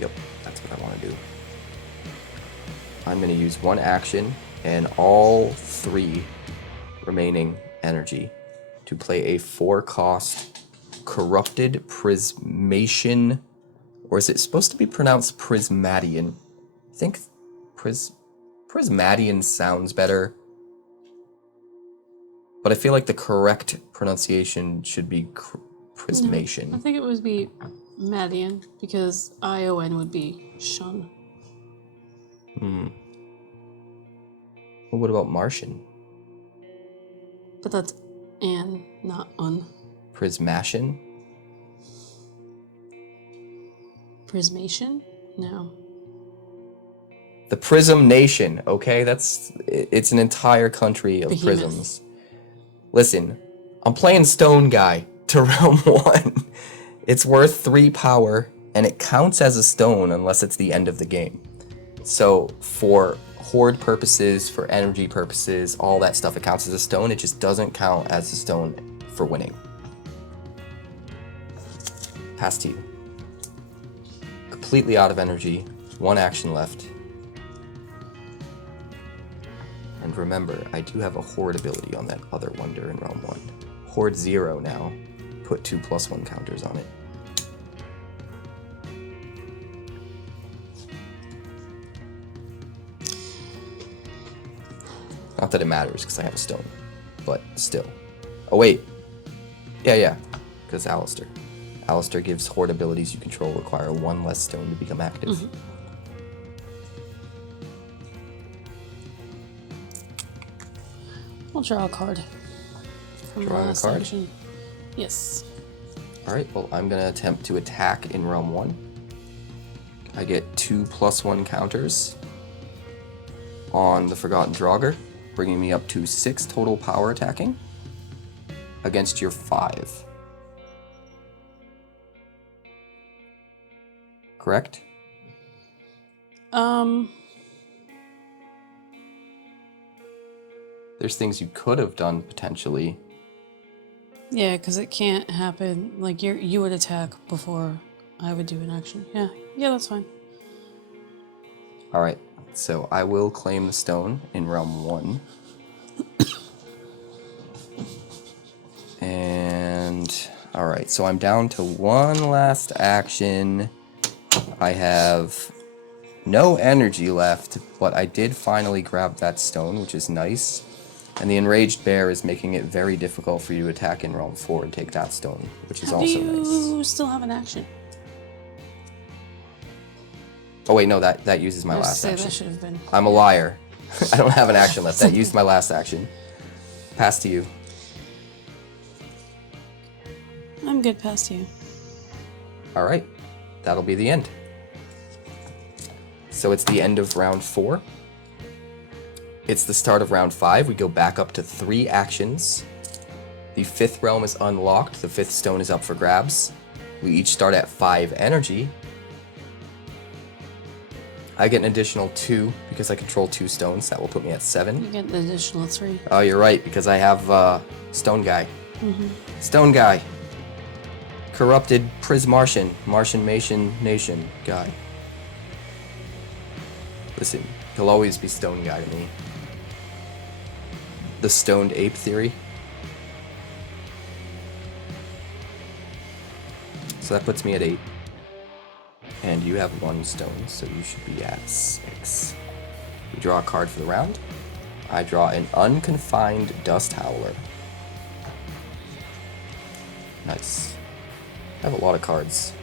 Yep, that's what I want to do. I'm going to use 1 action and all 3 remaining energy to play a 4-cost Corrupted Prismation, or is it supposed to be pronounced Prismatian? I think Prismatian sounds better, but I feel like the correct pronunciation should be Prismation. No, I think it would be Madian, because ION would be shun. Well, what about Martian? But that's an, not un. Prismation? Prismation? No. The Prism Nation, okay? It's an entire country of Behemoth. prisms. Listen, I'm playing Stone Guy to Realm 1. It's worth 3 power, and it counts as a stone unless it's the end of the game. So for horde purposes, for energy purposes, all that stuff, it counts as a stone. It just doesn't count as a stone for winning. Pass to you. Completely out of energy. 1 action left. And remember, I do have a horde ability on that other wonder in Realm 1. Horde 0 now. Put 2 +1 counters on it. Not that it matters, because I have a stone. But still. Oh, wait. Yeah. Because Alistair. Alistair gives horde abilities you control require 1 less stone to become active. Mm-hmm. I'll draw a card. From Draw a card? action. Yes. Alright, well, I'm going to attempt to attack in Realm 1. I get 2 +1 counters on the Forgotten Draugr, bringing me up to 6 total power attacking against your 5. Correct? There's things you could have done potentially. Yeah, because it can't happen. Like, you would attack before I would do an action. Yeah, that's fine. Alright, so I will claim the stone in Realm 1. And, alright, so I'm down to 1 last action. I have no energy left, but I did finally grab that stone, which is nice. And the Enraged Bear is making it very difficult for you to attack in Realm 4 and take that stone, which is also nice. You still have an action. Oh wait, no, that uses my last action. That should have been. I'm a liar. I don't have an action left. That used my last action. Pass to you. I'm good past you. Alright, that'll be the end. So it's the end of round 4. It's the start of round 5. We go back up to 3 actions. The 5th realm is unlocked. The 5th stone is up for grabs. We each start at 5 energy. I get an additional 2 because I control 2 stones. That will put me at 7. You get an additional 3. Oh, you're right, because I have Stone Guy. Stone Guy. Corrupted Prismartian. Martian Nation guy. Listen, he'll always be Stone Guy to me. The stoned ape theory. So that puts me at 8. And you have 1 stone, so you should be at 6. We draw a card for the round. I draw an Unconfined Dust Howler. Nice. I have a lot of cards.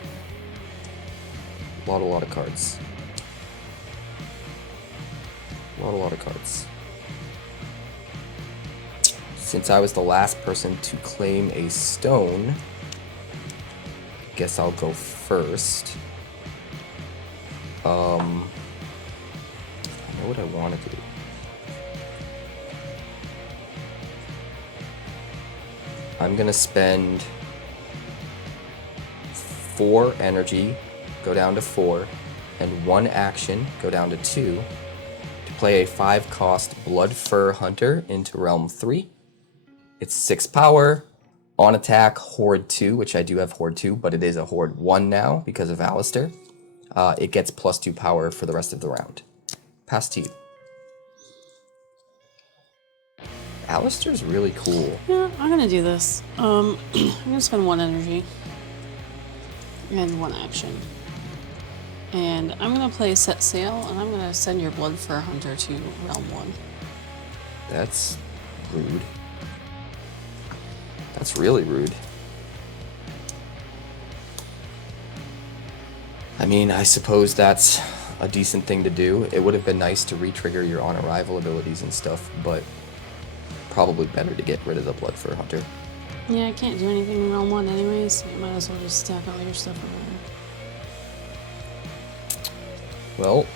A lot of cards. A lot of cards. Since I was the last person to claim a stone, I guess I'll go first. I know what I want to do. I'm gonna spend 4 energy, go down to 4, and 1 action, go down to 2, to play a 5-cost Bloodfur Hunter into Realm 3. It's 6 power, on attack, Horde 2, which I do have Horde 2, but it is a Horde 1 now because of Alistair. It gets +2 power for the rest of the round. Pass to you. Alistair's really cool. Yeah, I'm gonna do this. I'm gonna spend 1 energy and 1 action. And I'm gonna play Set Sail, and I'm gonna send your Bloodfur Hunter to Realm 1. That's rude. That's really rude. I mean, I suppose that's a decent thing to do. It would have been nice to re-trigger your on arrival abilities and stuff, but probably better to get rid of the Bloodfur Hunter. Yeah, I can't do anything in Realm 1 anyways, so you might as well just stack all your stuff over there. Well,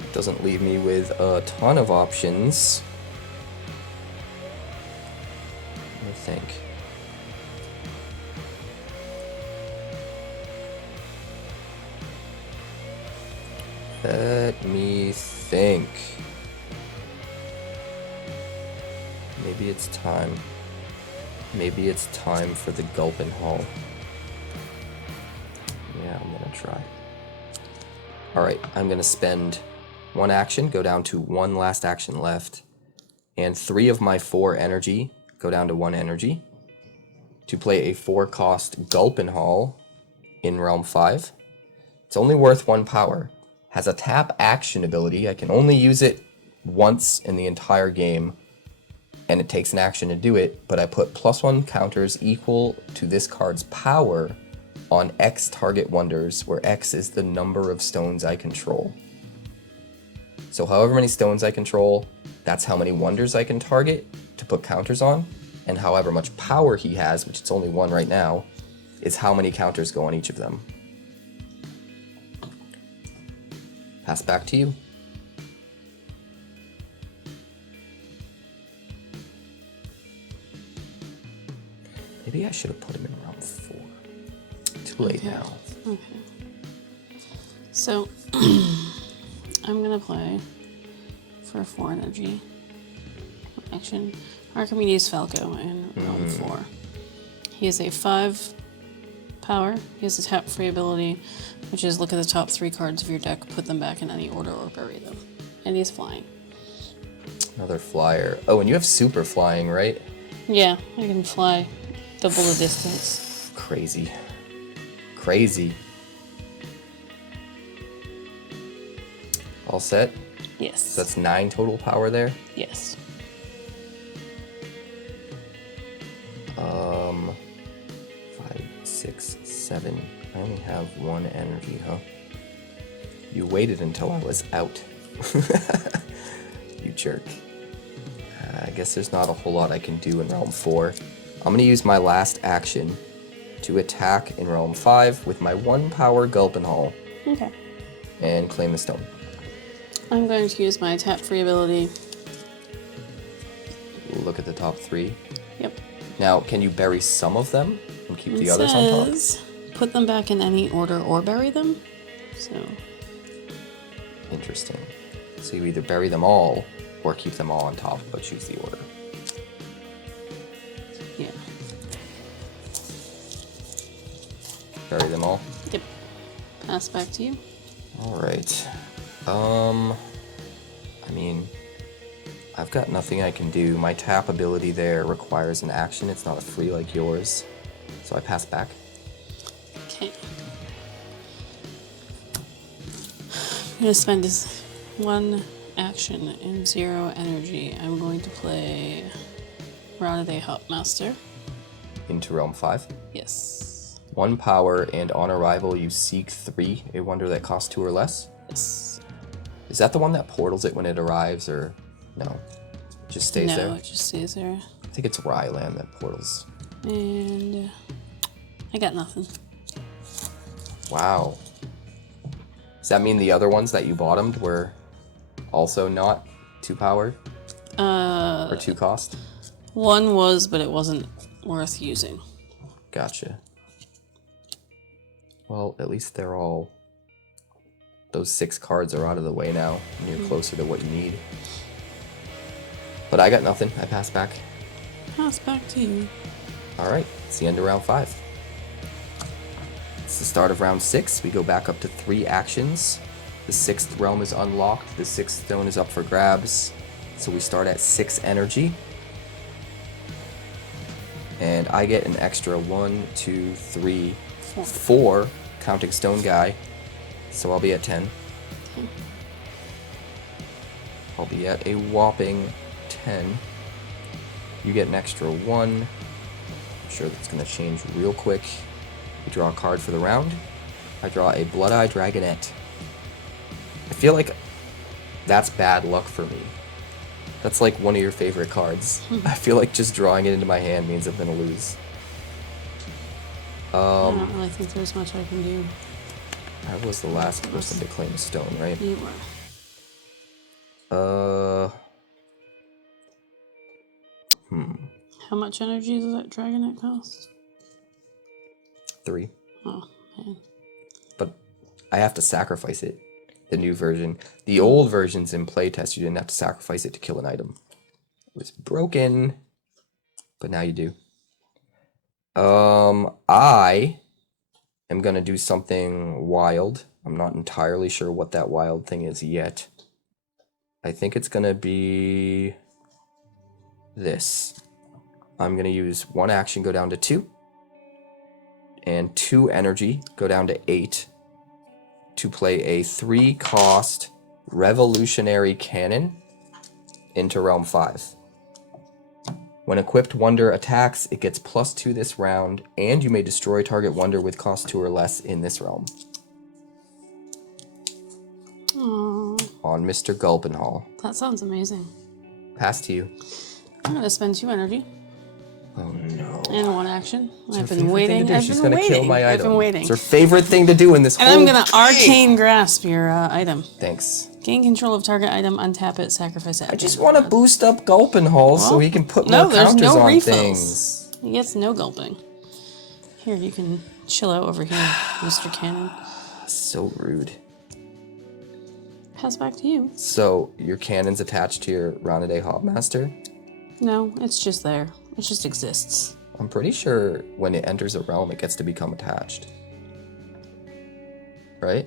it doesn't leave me with a ton of options. Let me think. Let me think. Maybe it's time. Maybe it's time for the Gulpin Hall. Yeah, I'm gonna try. Alright, I'm gonna spend 1 action, go down to 1 last action left, and 3 of my 4 energy go down to 1 energy to play a 4-cost Gulpin Hall in Realm 5. It's only worth 1 power. Has a tap action ability. I can only use it once in the entire game, and it takes an action to do it, but I put +1 counters equal to this card's power on X target wonders, where X is the number of stones I control. So however many stones I control, that's how many wonders I can target to put counters on, and however much power he has, which it's only 1 right now, is how many counters go on each of them. Pass back to you. Maybe I should have put him in round 4. Too late now. Okay. So, I'm gonna play for 4 energy. Action. Archimedes Falco in round 4. He is a 5 power. He has a tap free ability, which is look at the top 3 cards of your deck, put them back in any order, or bury them. And he's flying. Another flyer. Oh, and you have super flying, right? Yeah, I can fly double the distance. Crazy. Crazy. All set? Yes. So that's 9 total power there? Yes. 5, 6, 7. I only have 1 energy, huh? You waited until I was out. You jerk. I guess there's not a whole lot I can do in Realm 4. I'm gonna use my last action to attack in Realm 5 with my 1 power Gulpin Hall. Okay. And claim the stone. I'm going to use my tap free ability. Look at the top 3. Yep. Now, can you bury some of them and keep the others on top? Put them back in any order or bury them. So. Interesting. So you either bury them all or keep them all on top, but choose the order. Yeah. Bury them all? Yep. Pass back to you. Alright. I mean, I've got nothing I can do. My tap ability there requires an action. It's not a free like yours. So I pass back. Okay. I'm going to spend this 1 action in 0 energy. I'm going to play Rodade Hopmaster. Into Realm 5. Yes. 1 power, and on arrival you seek 3, a wonder that costs 2 or less. Yes. Is that the one that portals it when it arrives, or no? It just stays there? No, it just stays there. I think it's Ryland that portals. And I got nothing. Wow. Does that mean the other ones that you bottomed were also not 2 power? Or 2 cost? 1 was, but it wasn't worth using. Gotcha. Well, at least they're all... Those 6 cards are out of the way now, and you're closer to what you need. But I got nothing. I pass back. Pass back to you. Alright, it's the end of round 5. It's the start of round 6. We go back up to 3 actions. The 6th realm is unlocked. The 6th stone is up for grabs. So we start at 6 energy. And I get an extra 1, 2, 3, 4. 4, counting stone guy. So I'll be at 10. Okay. I'll be at a whopping 10. You get an extra 1. I'm sure that's going to change real quick. You draw a card for the round. I draw a Bloodeye Dragonet. I feel like that's bad luck for me. That's like one of your favorite cards. I feel like just drawing it into my hand means I'm gonna lose. I don't really think there's much I can do. I was the last person to claim a stone, right? You were. How much energy does that Dragonet cost? 3. Oh, man. But I have to sacrifice it. The new version. The old versions in playtest, you didn't have to sacrifice it to kill an item. It was broken, but now you do. I am gonna do something wild. I'm not entirely sure what that wild thing is yet. I think it's gonna be this. I'm gonna use 1 action, go down to 2, and 2 energy, go down to 8. To play a 3-cost Revolutionary Cannon into Realm 5. When equipped Wonder attacks, it gets +2 this round, and you may destroy target Wonder with cost 2 or less in this realm. Aww. On Mr. Gulpenhall. That sounds amazing. Pass to you. I'm gonna spend 2 energy. Oh no. And 1 action. It's I've her been favorite thing waiting. to do. I've She's been gonna waiting. kill my I've item. been waiting. It's her favorite thing to do in this And whole I'm gonna game. arcane grasp your item. Thanks. Gain control of target item, untap it, sacrifice it. I just want to boost up Gulpenhall so he can put more there's counters no on refills. things. He gets no gulping. Here, you can chill out over here, Mr. Cannon. So rude. Pass back to you. So your cannon's attached to your Ronaday Hobmaster? No, it's just there. It just exists. I'm pretty sure when it enters a realm, it gets to become attached. Right?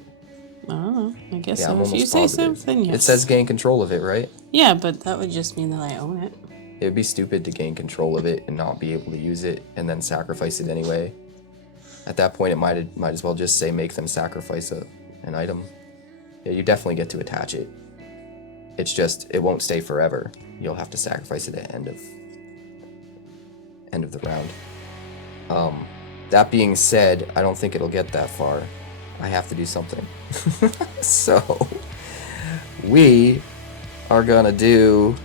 I don't know. I guess Yeah, so. I'm If you almost say so, positive. then yes. It says gain control of it, right? Yeah, but that would just mean that I own it. It would be stupid to gain control of it and not be able to use it and then sacrifice it anyway. At that point, it might as well just say make them sacrifice an item. Yeah, you definitely get to attach it. It's just, it won't stay forever. You'll have to sacrifice it at end of the round. That being said, I don't think it'll get that far. I have to do something. So, we are gonna do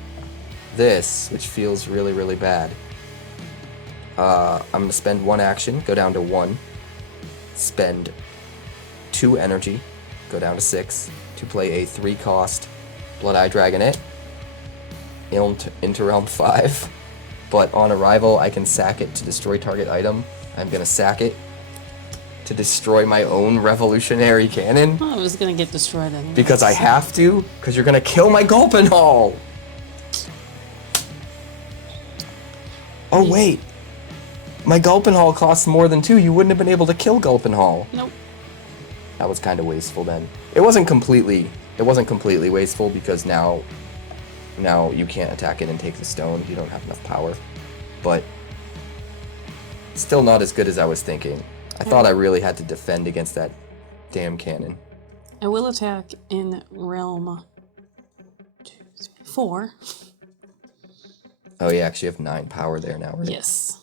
this, which feels really, really bad. I'm gonna spend 1 action, go down to 1. Spend 2 energy, go down to 6, to play a 3-cost Bloodeye Dragonet into Realm 5. But on arrival, I can sack it to destroy target item. I'm gonna sack it to destroy my own Revolutionary Cannon. Well, it was gonna get destroyed anyway. Because I have to, because you're gonna kill my Gulpenhall! Oh wait, my Gulpenhall costs more than 2. You wouldn't have been able to kill Gulpenhall. Nope. That was kind of wasteful then. It wasn't completely wasteful because now you can't attack it and take the stone. You don't have enough power. But still not as good as I was thinking. I thought I really had to defend against that damn cannon. I will attack in realm 2, 3, 4. Oh, you actually have 9 power there now, right? Yes.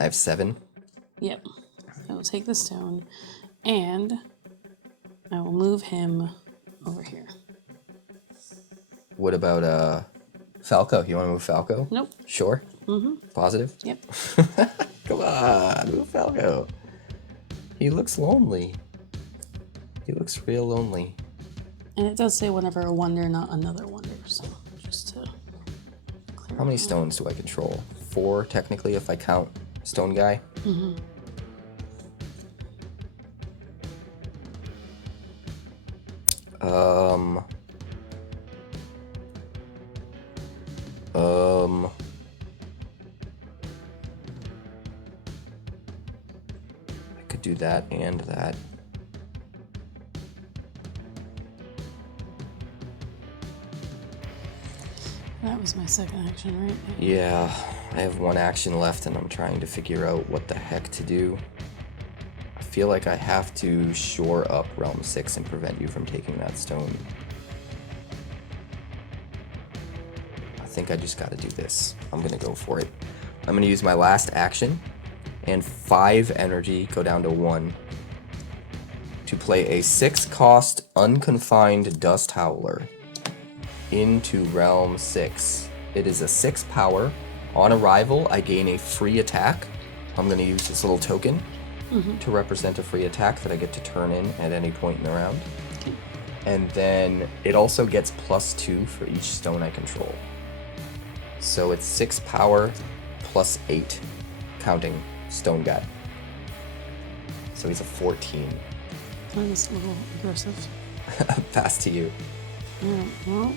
I have 7. Yep. I will take the stone, and I will move him over here. What about Falco? You want to move Falco? Nope. Sure? Mm-hmm. Positive? Yep. Come on, move Falco. He looks lonely. He looks real lonely. And it does say whenever a wonder, not another wonder, so just to clear. How many stones do I control? 4, technically, if I count Stone Guy. Mm-hmm. I could do that and that. That was my second action, right? Yeah, I have one action left and I'm trying to figure out what the heck to do. I feel like I have to shore up Realm 6 and prevent you from taking that stone. I think I just gotta do this. I'm gonna go for it. I'm gonna use my last action and 5 energy, go down to 1, to play a 6-cost Unconfined Dust Howler into Realm 6. It is a 6 power. On arrival, I gain a free attack. I'm going to use this little token to represent a free attack that I get to turn in at any point in the round. Okay. And then it also gets +2 for each stone I control. So it's 6 power plus 8, counting stone guy. So he's a 14. That is a little aggressive. Pass to you. Yeah, well.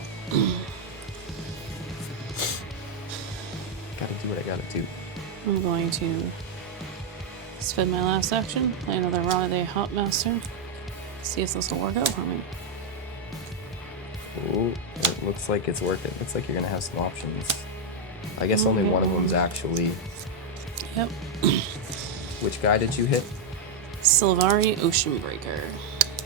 Gotta do what I gotta do. I'm going to spend my last action, play another Ronade Hopmaster, see if this will work out for me. Oh, it looks like it's working. Looks like you're gonna have some options. I guess only one of them's actually. Yep. Which guy did you hit? 𝐿𝐉𝒐𝒻 Oceanbreaker.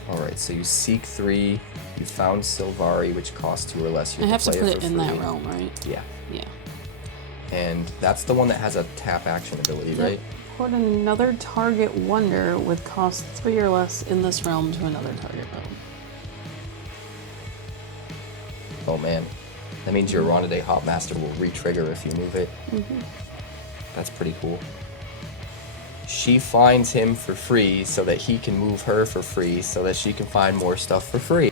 Alright, so you seek 3, you found 𝐿𝒉𝒐𝒻, which costs 2 or less. You I have to play put for it in free. that realm, right? Yeah. Yeah. And that's the one that has a tap action ability, right? Put another target wonder with cost 3 or less in this realm to another target realm. Oh man. That means your Ronade Hopmaster will re-trigger if you move it. That's pretty cool. She finds him for free so that he can move her for free so that she can find more stuff for free.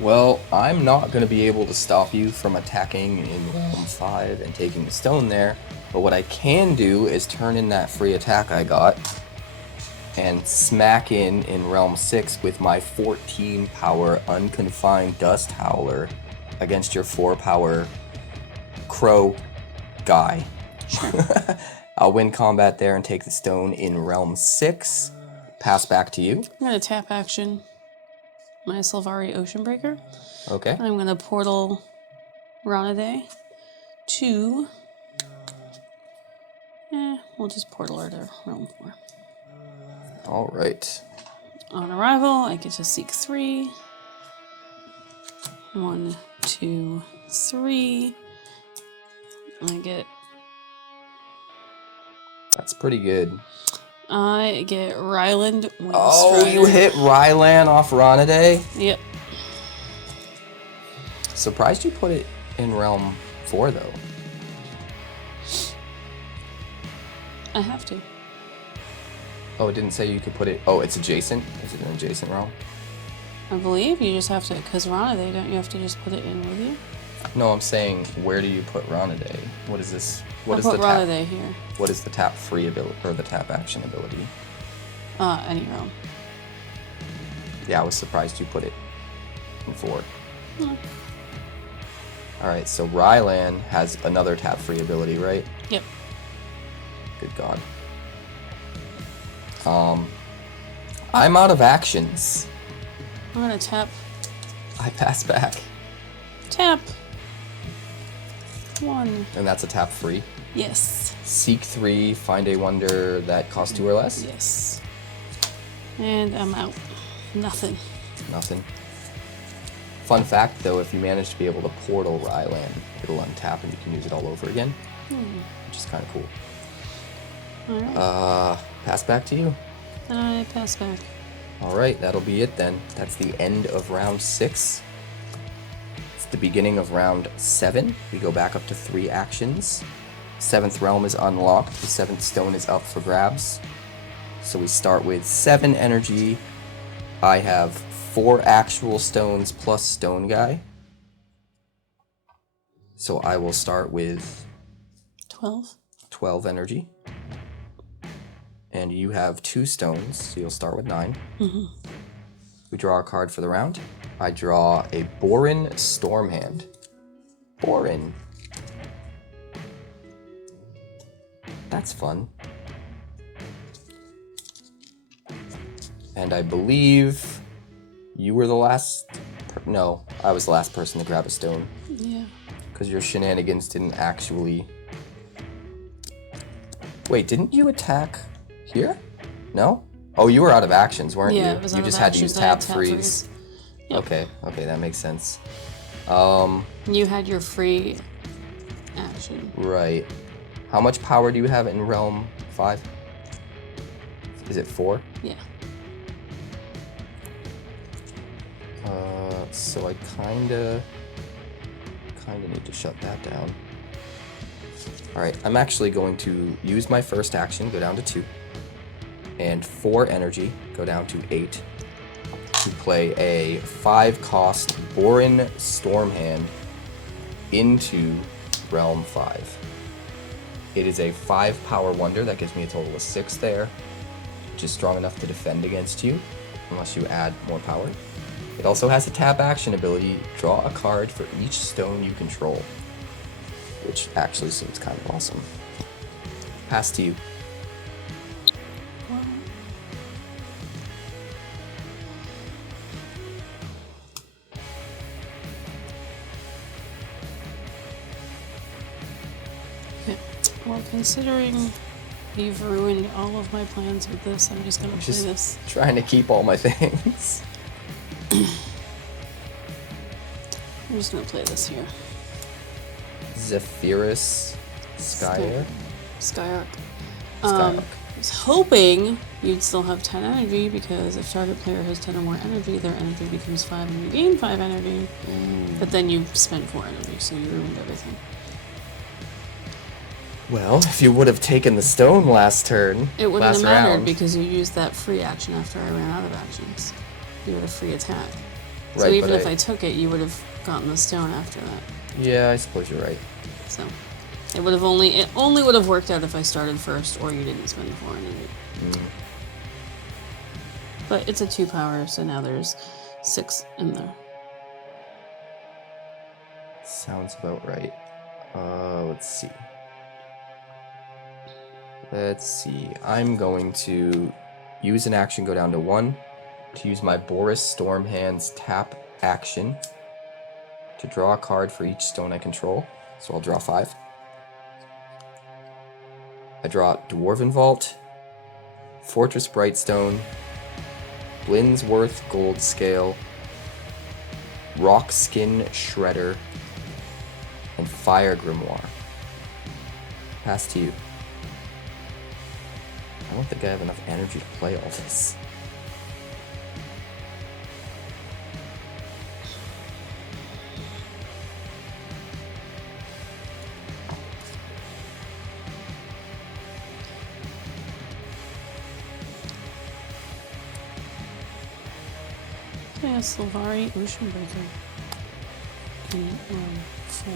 Well, I'm not going to be able to stop you from attacking in Realm 5 and taking the stone there, but what I can do is turn in that free attack I got and smack in Realm 6 with my 14 power Unconfined Dust Howler against your 4 power Crow guy. I'll win combat there and take the stone in Realm 6. Pass back to you. I'm going to tap action my 𝐿𝒉𝒐𝒻 Oceanbreaker. Okay. I'm going to portal Ronade to... we'll just portal her to Realm 4. Alright. On arrival, I get to seek 3. 1, 2, 3. I get... That's pretty good. I get Ryland Windstrider. Oh, you hit Rylan off Ronade? Yep. Surprised you put it in Realm 4, though. I have to. Oh, it didn't say you could put it... Oh, it's adjacent? Is it an adjacent realm? I believe you just have to, because Ronade, don't you have to just put it in with you? No, I'm saying, where do you put Ronade? What is this? What is I'll put the tap? Ronade here. What is the tap free ability, or the tap action ability? Any realm. Yeah, I was surprised you put it in 4. Alright, so Rylan has another tap free ability, right? Yep. Good God. I'm out of actions. I'm gonna tap. I pass back. Tap. 1. And that's a tap free. Yes. Seek 3, find a wonder that costs 2 or less? Yes. And I'm out. Nothing. Nothing. Fun fact though, if you manage to be able to portal Rylan, it'll untap and you can use it all over again. Which is kind of cool. Alright. Pass back to you. I pass back. Alright, that'll be it then. That's the end of round 6. It's the beginning of round 7. We go back up to 3 actions. 7th realm is unlocked. The 7th stone is up for grabs. So we start with 7 energy. I have 4 actual stones plus stone guy. So I will start with 12 energy. And you have 2 stones, so you'll start with 9. We draw a card for the round. I draw a Borin Stormhand. Borin. That's fun. And I believe you were the last No, I was the last person to grab a stone. Yeah. Because your shenanigans didn't actually... Wait, didn't you attack here? No? Oh, you were out of actions, weren't you? Yeah, it was You out just of had to use actions. I had tap freeze. Yep. Okay, that makes sense. You had your free action. Right. How much power do you have in Realm 5? Is it 4? Yeah. So I kinda need to shut that down. Alright, I'm actually going to use my first action, go down to 2. And 4 energy, go down to 8. To play a 5-cost Borin Stormhand into Realm 5. It is a 5-power wonder that gives me a total of 6 there, which is strong enough to defend against you, unless you add more power. It also has a tap action ability, draw a card for each stone you control, which actually seems kind of awesome. Pass to you. Well, considering you've ruined all of my plans with this, I'm just gonna play this. Trying to keep all my things. I'm just gonna play this here. Zephyrus Skyer? Skyark. Skyark. I was hoping you'd still have 10 energy, because if target player has 10 or more energy, their energy becomes 5 and you gain 5 energy. But then you spent 4 energy, so you ruined everything. Well, if you would have taken the stone last turn, it wouldn't have mattered round. Because you used that free action after I ran out of actions. You had a free attack. So Right, even if I took it, you would have gotten the stone after that. Yeah, I suppose you're right. So it only would have worked out if I started first or you didn't spend 4 energy. But it's a 2-power, so now there's 6 in there. Sounds about right. Let's see. I'm going to use an action, go down to 1, to use my Boris Stormhand's tap action to draw a card for each stone I control. So I'll draw 5. I draw Dwarven Vault, Fortress Brightstone, Blinsworth Gold Scale, Rock Skin Shredder, and Fire Grimoire. Pass to you. I don't think I have enough energy to play all this. Yeah, Sylvari Oceanbreaker. In 4.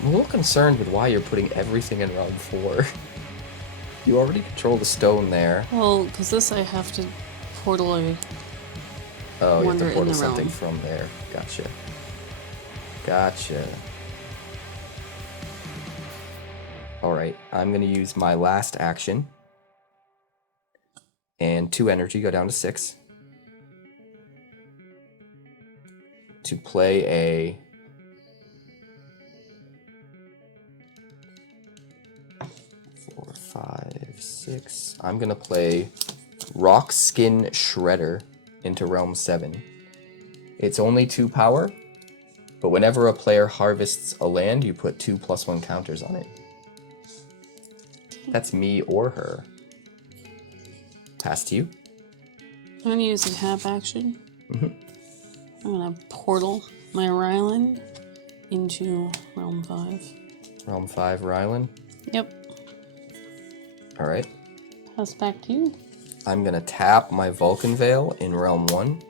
I'm a little concerned with why you're putting everything in Realm 4. You already control the stone there. Well, because this I have to portal a Oh, you have wonder to in portal the something realm. from there. Gotcha. Alright, I'm going to use my last action. And 2 energy, go down to 6. To play a... 4, 5, 6. I'm going to play Rock Skin Shredder into Realm 7. It's only 2 power, but whenever a player harvests a land, you put 2 +1 counters on it. That's me or her. Pass to you. I'm going to use a tap action. I'm going to portal my Ryland into Realm 5. Realm 5 Rylan. Yep. Alright. Pass back to you. I'm going to tap my Vulcan Vale in Realm 1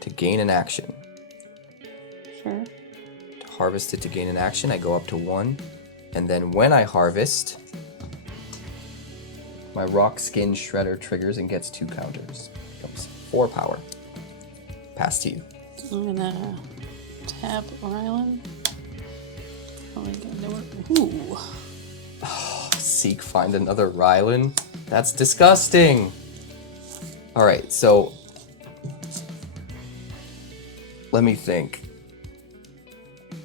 to gain an action. Sure. To harvest it to gain an action, I go up to 1. And then when I harvest, my Rock Skin Shredder triggers and gets 2 counters. Becomes 4 power. Pass to you. I'm gonna tap Ryland. Probably gonna do it. Ooh. Seek find another Rylan? That's disgusting! Alright, so let me think.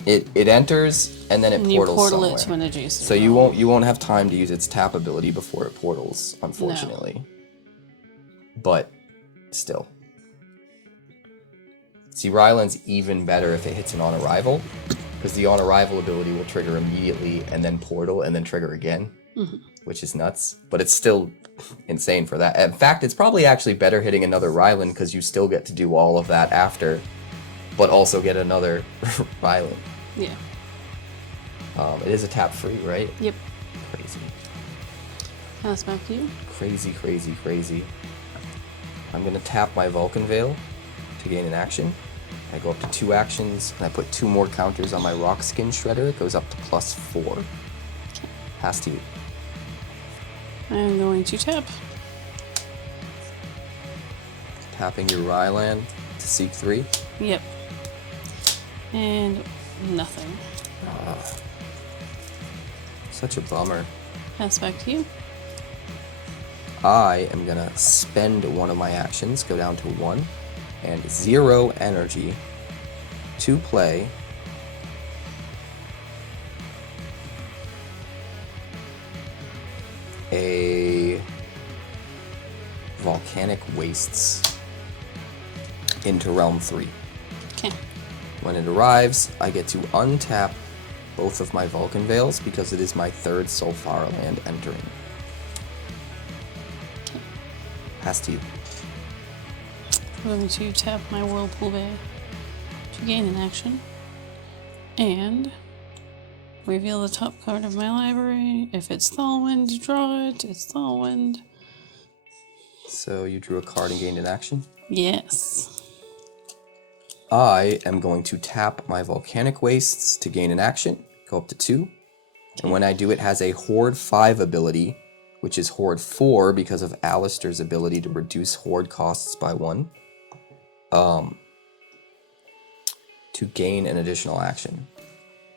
It enters and then it And you portals portal somewhere. it to an adjacent So you won't have time to use its tap ability before it portals, unfortunately. No. But still. See, Ryland's even better if it hits an on arrival, because the on arrival ability will trigger immediately and then portal and then trigger again, which is nuts. But it's still insane for that. In fact, it's probably actually better hitting another Ryland because you still get to do all of that after, but also get another Ryland. Yeah. It is a tap free, right? Yep. Crazy. Pass back to you. Crazy, crazy, crazy. I'm going to tap my Vulcan Vale to gain an action. I go up to 2 actions, and I put 2 more counters on my Rock Skin Shredder. It goes up to +4. Okay. Pass to you. I'm going to tap. Tapping your Ryland to seek 3. Yep. And nothing. Such a bummer. Pass back to you. I am gonna spend one of my actions, go down to 1, and 0 energy to play a Volcanic Wastes into Realm 3. Okay. When it arrives, I get to untap both of my Vulcan Vales because it is my 3rd Sulfara land entering. Okay. Pass to you. I'm going to tap my Whirlpool Bay to gain an action. And reveal the top card of my library. If it's Thalwind, draw it. It's Thalwind. So you drew a card and gained an action? Yes. I am going to tap my Volcanic Wastes to gain an action, go up to 2, and when I do, it has a Horde 5 ability, which is Horde 4 because of Alistair's ability to reduce Horde costs by 1, to gain an additional action.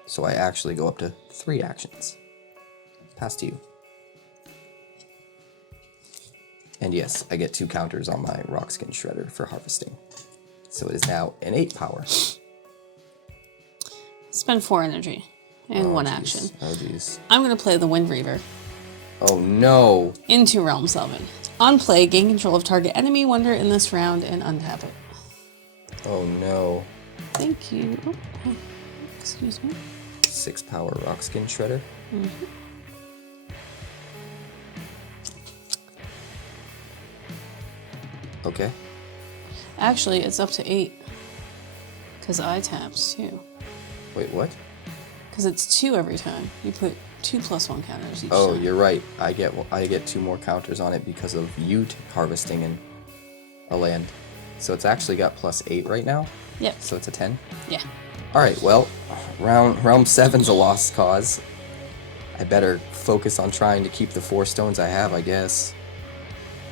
So I actually go up to 3 actions. Pass to you. And yes, I get 2 counters on my Rock Skin Shredder for harvesting. So it is now an 8 power. Spend 4 energy and 1 action. Oh, jeez. I'm going to play the Wind Reaver. Oh, no. Into Realm 7. On play, gain control of target enemy wonder in this round and untap it. Oh, no. Thank you. Oh, excuse me. 6 power Rock Skin Shredder. Okay. Actually, it's up to 8. Because I taps too. Wait, what? Because it's 2 every time. You put 2 +1 counters each time. Oh, you're right. I get 2 more counters on it because of you harvesting in a land. So it's actually got +8 right now? Yep. So it's a 10? Yeah. Alright, well, Realm 7's a lost cause. I better focus on trying to keep the 4 stones I have, I guess.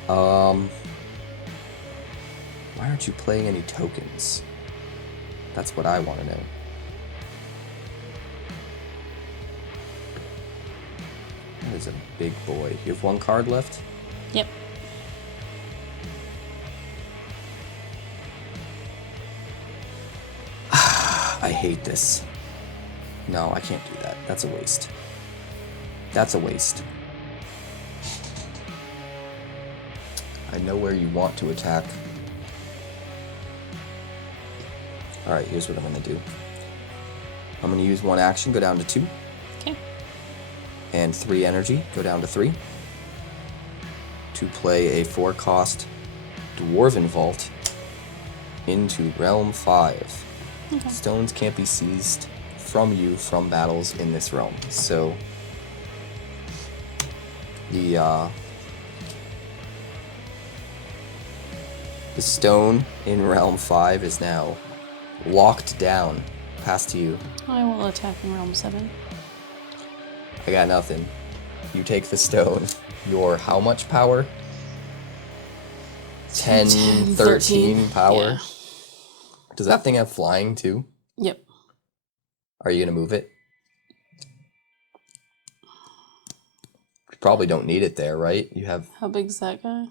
Why aren't you playing any tokens? That's what I want to know. That is a big boy. You have 1 card left? Yep. I hate this. No, I can't do that. That's a waste. That's a waste. I know where you want to attack. Alright, here's what I'm going to do. I'm going to use 1 action, go down to 2. Okay. And 3 energy, go down to 3. To play a 4-cost Dwarven Vault into Realm 5. Okay. Stones can't be seized from you from battles in this realm. So the stone in Realm 5 is now locked down. Pass to you. I will attack in Realm 7. I got nothing. You take the stone. Your how much power? 10, 13 power? Yeah. Does that thing have flying too? Yep. Are you going to move it? You probably don't need it there, right? You have... How big's that guy?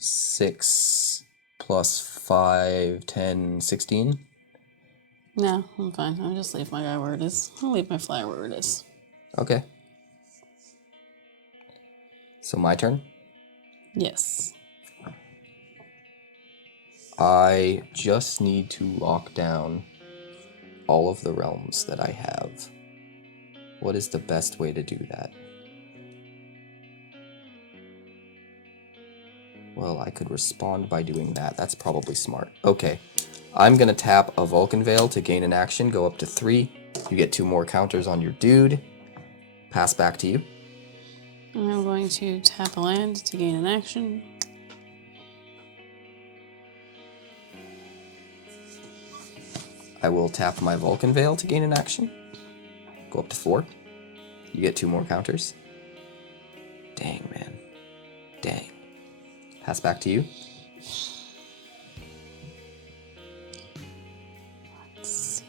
6 plus 5, 10, 16. No, I'm fine. I'll just leave my guy where it is. I'll leave my flyer where it is. Okay. So my turn? Yes. I just need to lock down all of the realms that I have. What is the best way to do that? Well, I could respond by doing that. That's probably smart. Okay. I'm going to tap a Vulcan Vale to gain an action, go up to 3. You get 2 more counters on your dude. Pass back to you. I'm going to tap a land to gain an action. I will tap my Vulcan Vale to gain an action. Go up to 4. You get 2 more counters. Dang, man. Dang. Pass back to you. Let's see.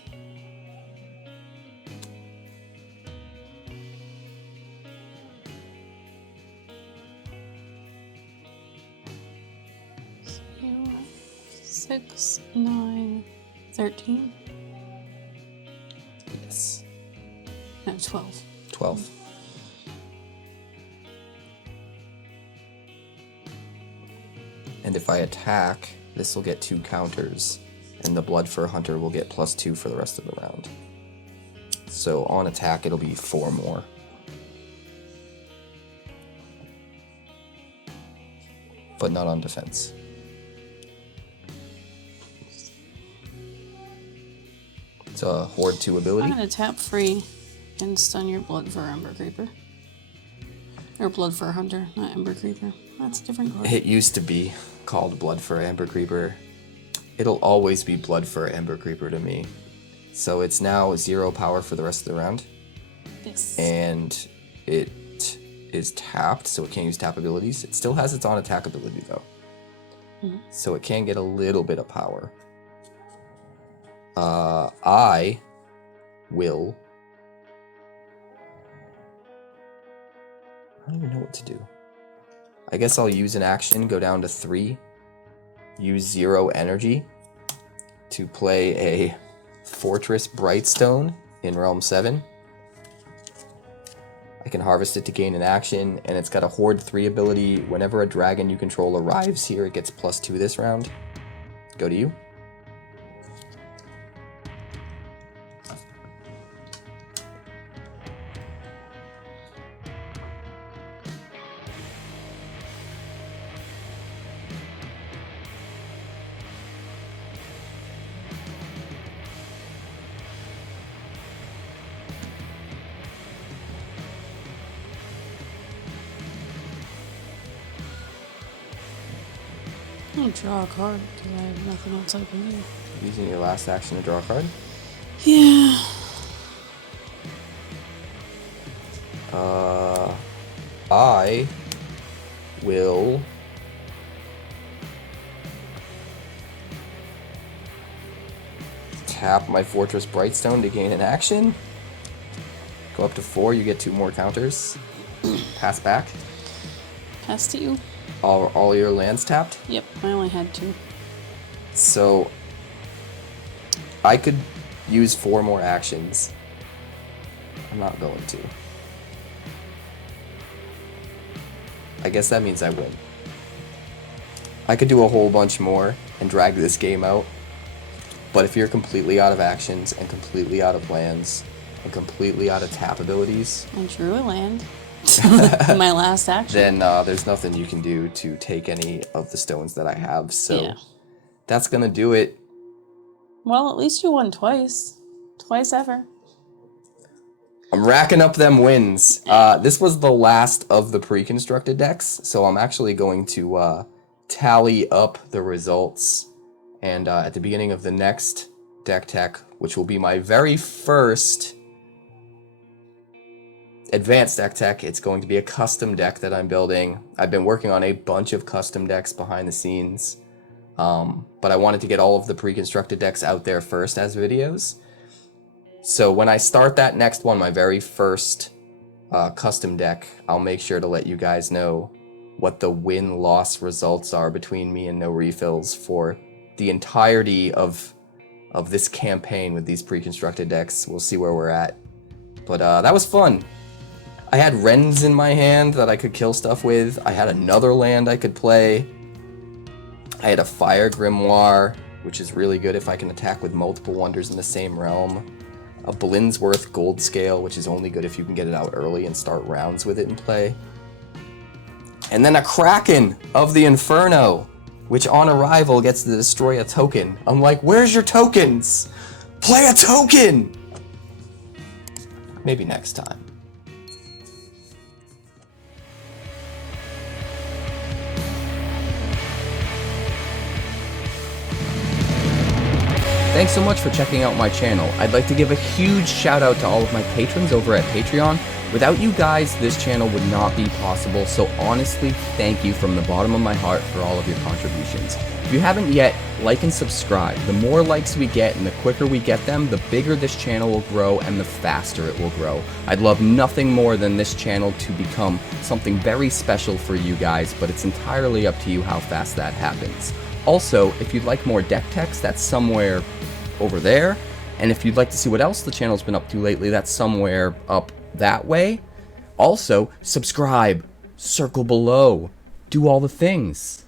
So, 6, 9, 13? Yes. No, 12. 12. And if I attack, this will get 2 counters, and the Blood Fur Hunter will get +2 for the rest of the round. So on attack, it'll be 4 more. But not on defense. It's a Horde 2 ability. I'm going to tap free and stun your Blood Fur Ember Creeper. Or Blood Fur Hunter, not Ember Creeper. That's a different card. It used to be called Blood Fur Ember Creeper. It'll always be Blood Fur Ember Creeper to me. So it's now 0 power for the rest of the round. Yes. And it is tapped, so it can't use tap abilities. It still has its on attack ability though. So it can get a little bit of power. I will... I don't even know what to do. I guess I'll use an action, go down to 3, use 0 energy to play a Fortress Brightstone in Realm 7. I can harvest it to gain an action, and it's got a Horde 3 ability. Whenever a dragon you control arrives here, it gets +2 this round. Go to you. I'll draw a card because I have nothing else I can do. Using your last action to draw a card. Yeah. I will tap my Fortress Brightstone to gain an action. Go up to 4, you get 2 more counters. Pass back. Pass to you. All your lands tapped. Yep, I only had 2. So I could use 4 more actions. I'm not going to. I guess that means I win. I could do a whole bunch more and drag this game out. But if you're completely out of actions and completely out of lands and completely out of tap abilities, I drew a land. My last action. then there's nothing you can do to take any of the stones that I have. So Yeah. that's going to do it. Well, at least you won twice. Twice ever. I'm racking up them wins. This was the last of the pre-constructed decks, so I'm actually going to tally up the results. And at the beginning of the next deck tech, which will be my very first advanced deck tech, it's going to be a custom deck that I'm building. I've been working on a bunch of custom decks behind the scenes, but I wanted to get all of the pre-constructed decks out there first as videos. So when I start that next one, my very first custom deck, I'll make sure to let you guys know what the win-loss results are between me and no refills for the entirety of this campaign with these pre-constructed decks. We'll see where we're at. But that was fun. I had Wrens in my hand that I could kill stuff with. I had another land I could play. I had a Fire Grimoire, which is really good if I can attack with multiple wonders in the same realm. A Blinsworth Gold Scale, which is only good if you can get it out early and start rounds with it in play. And then a Kraken of the Inferno, which on arrival gets to destroy a token. I'm like, where's your tokens? Play a token! Maybe next time. Thanks so much for checking out my channel. I'd like to give a huge shout out to all of my patrons over at Patreon. Without you guys, this channel would not be possible, so honestly, thank you from the bottom of my heart for all of your contributions. If you haven't yet, like and subscribe. The more likes we get and the quicker we get them, the bigger this channel will grow and the faster it will grow. I'd love nothing more than this channel to become something very special for you guys, but it's entirely up to you how fast that happens. Also, if you'd like more deck text, that's somewhere over there. And if you'd like to see what else the channel's been up to lately, that's somewhere up that way. Also, subscribe, circle below, do all the things.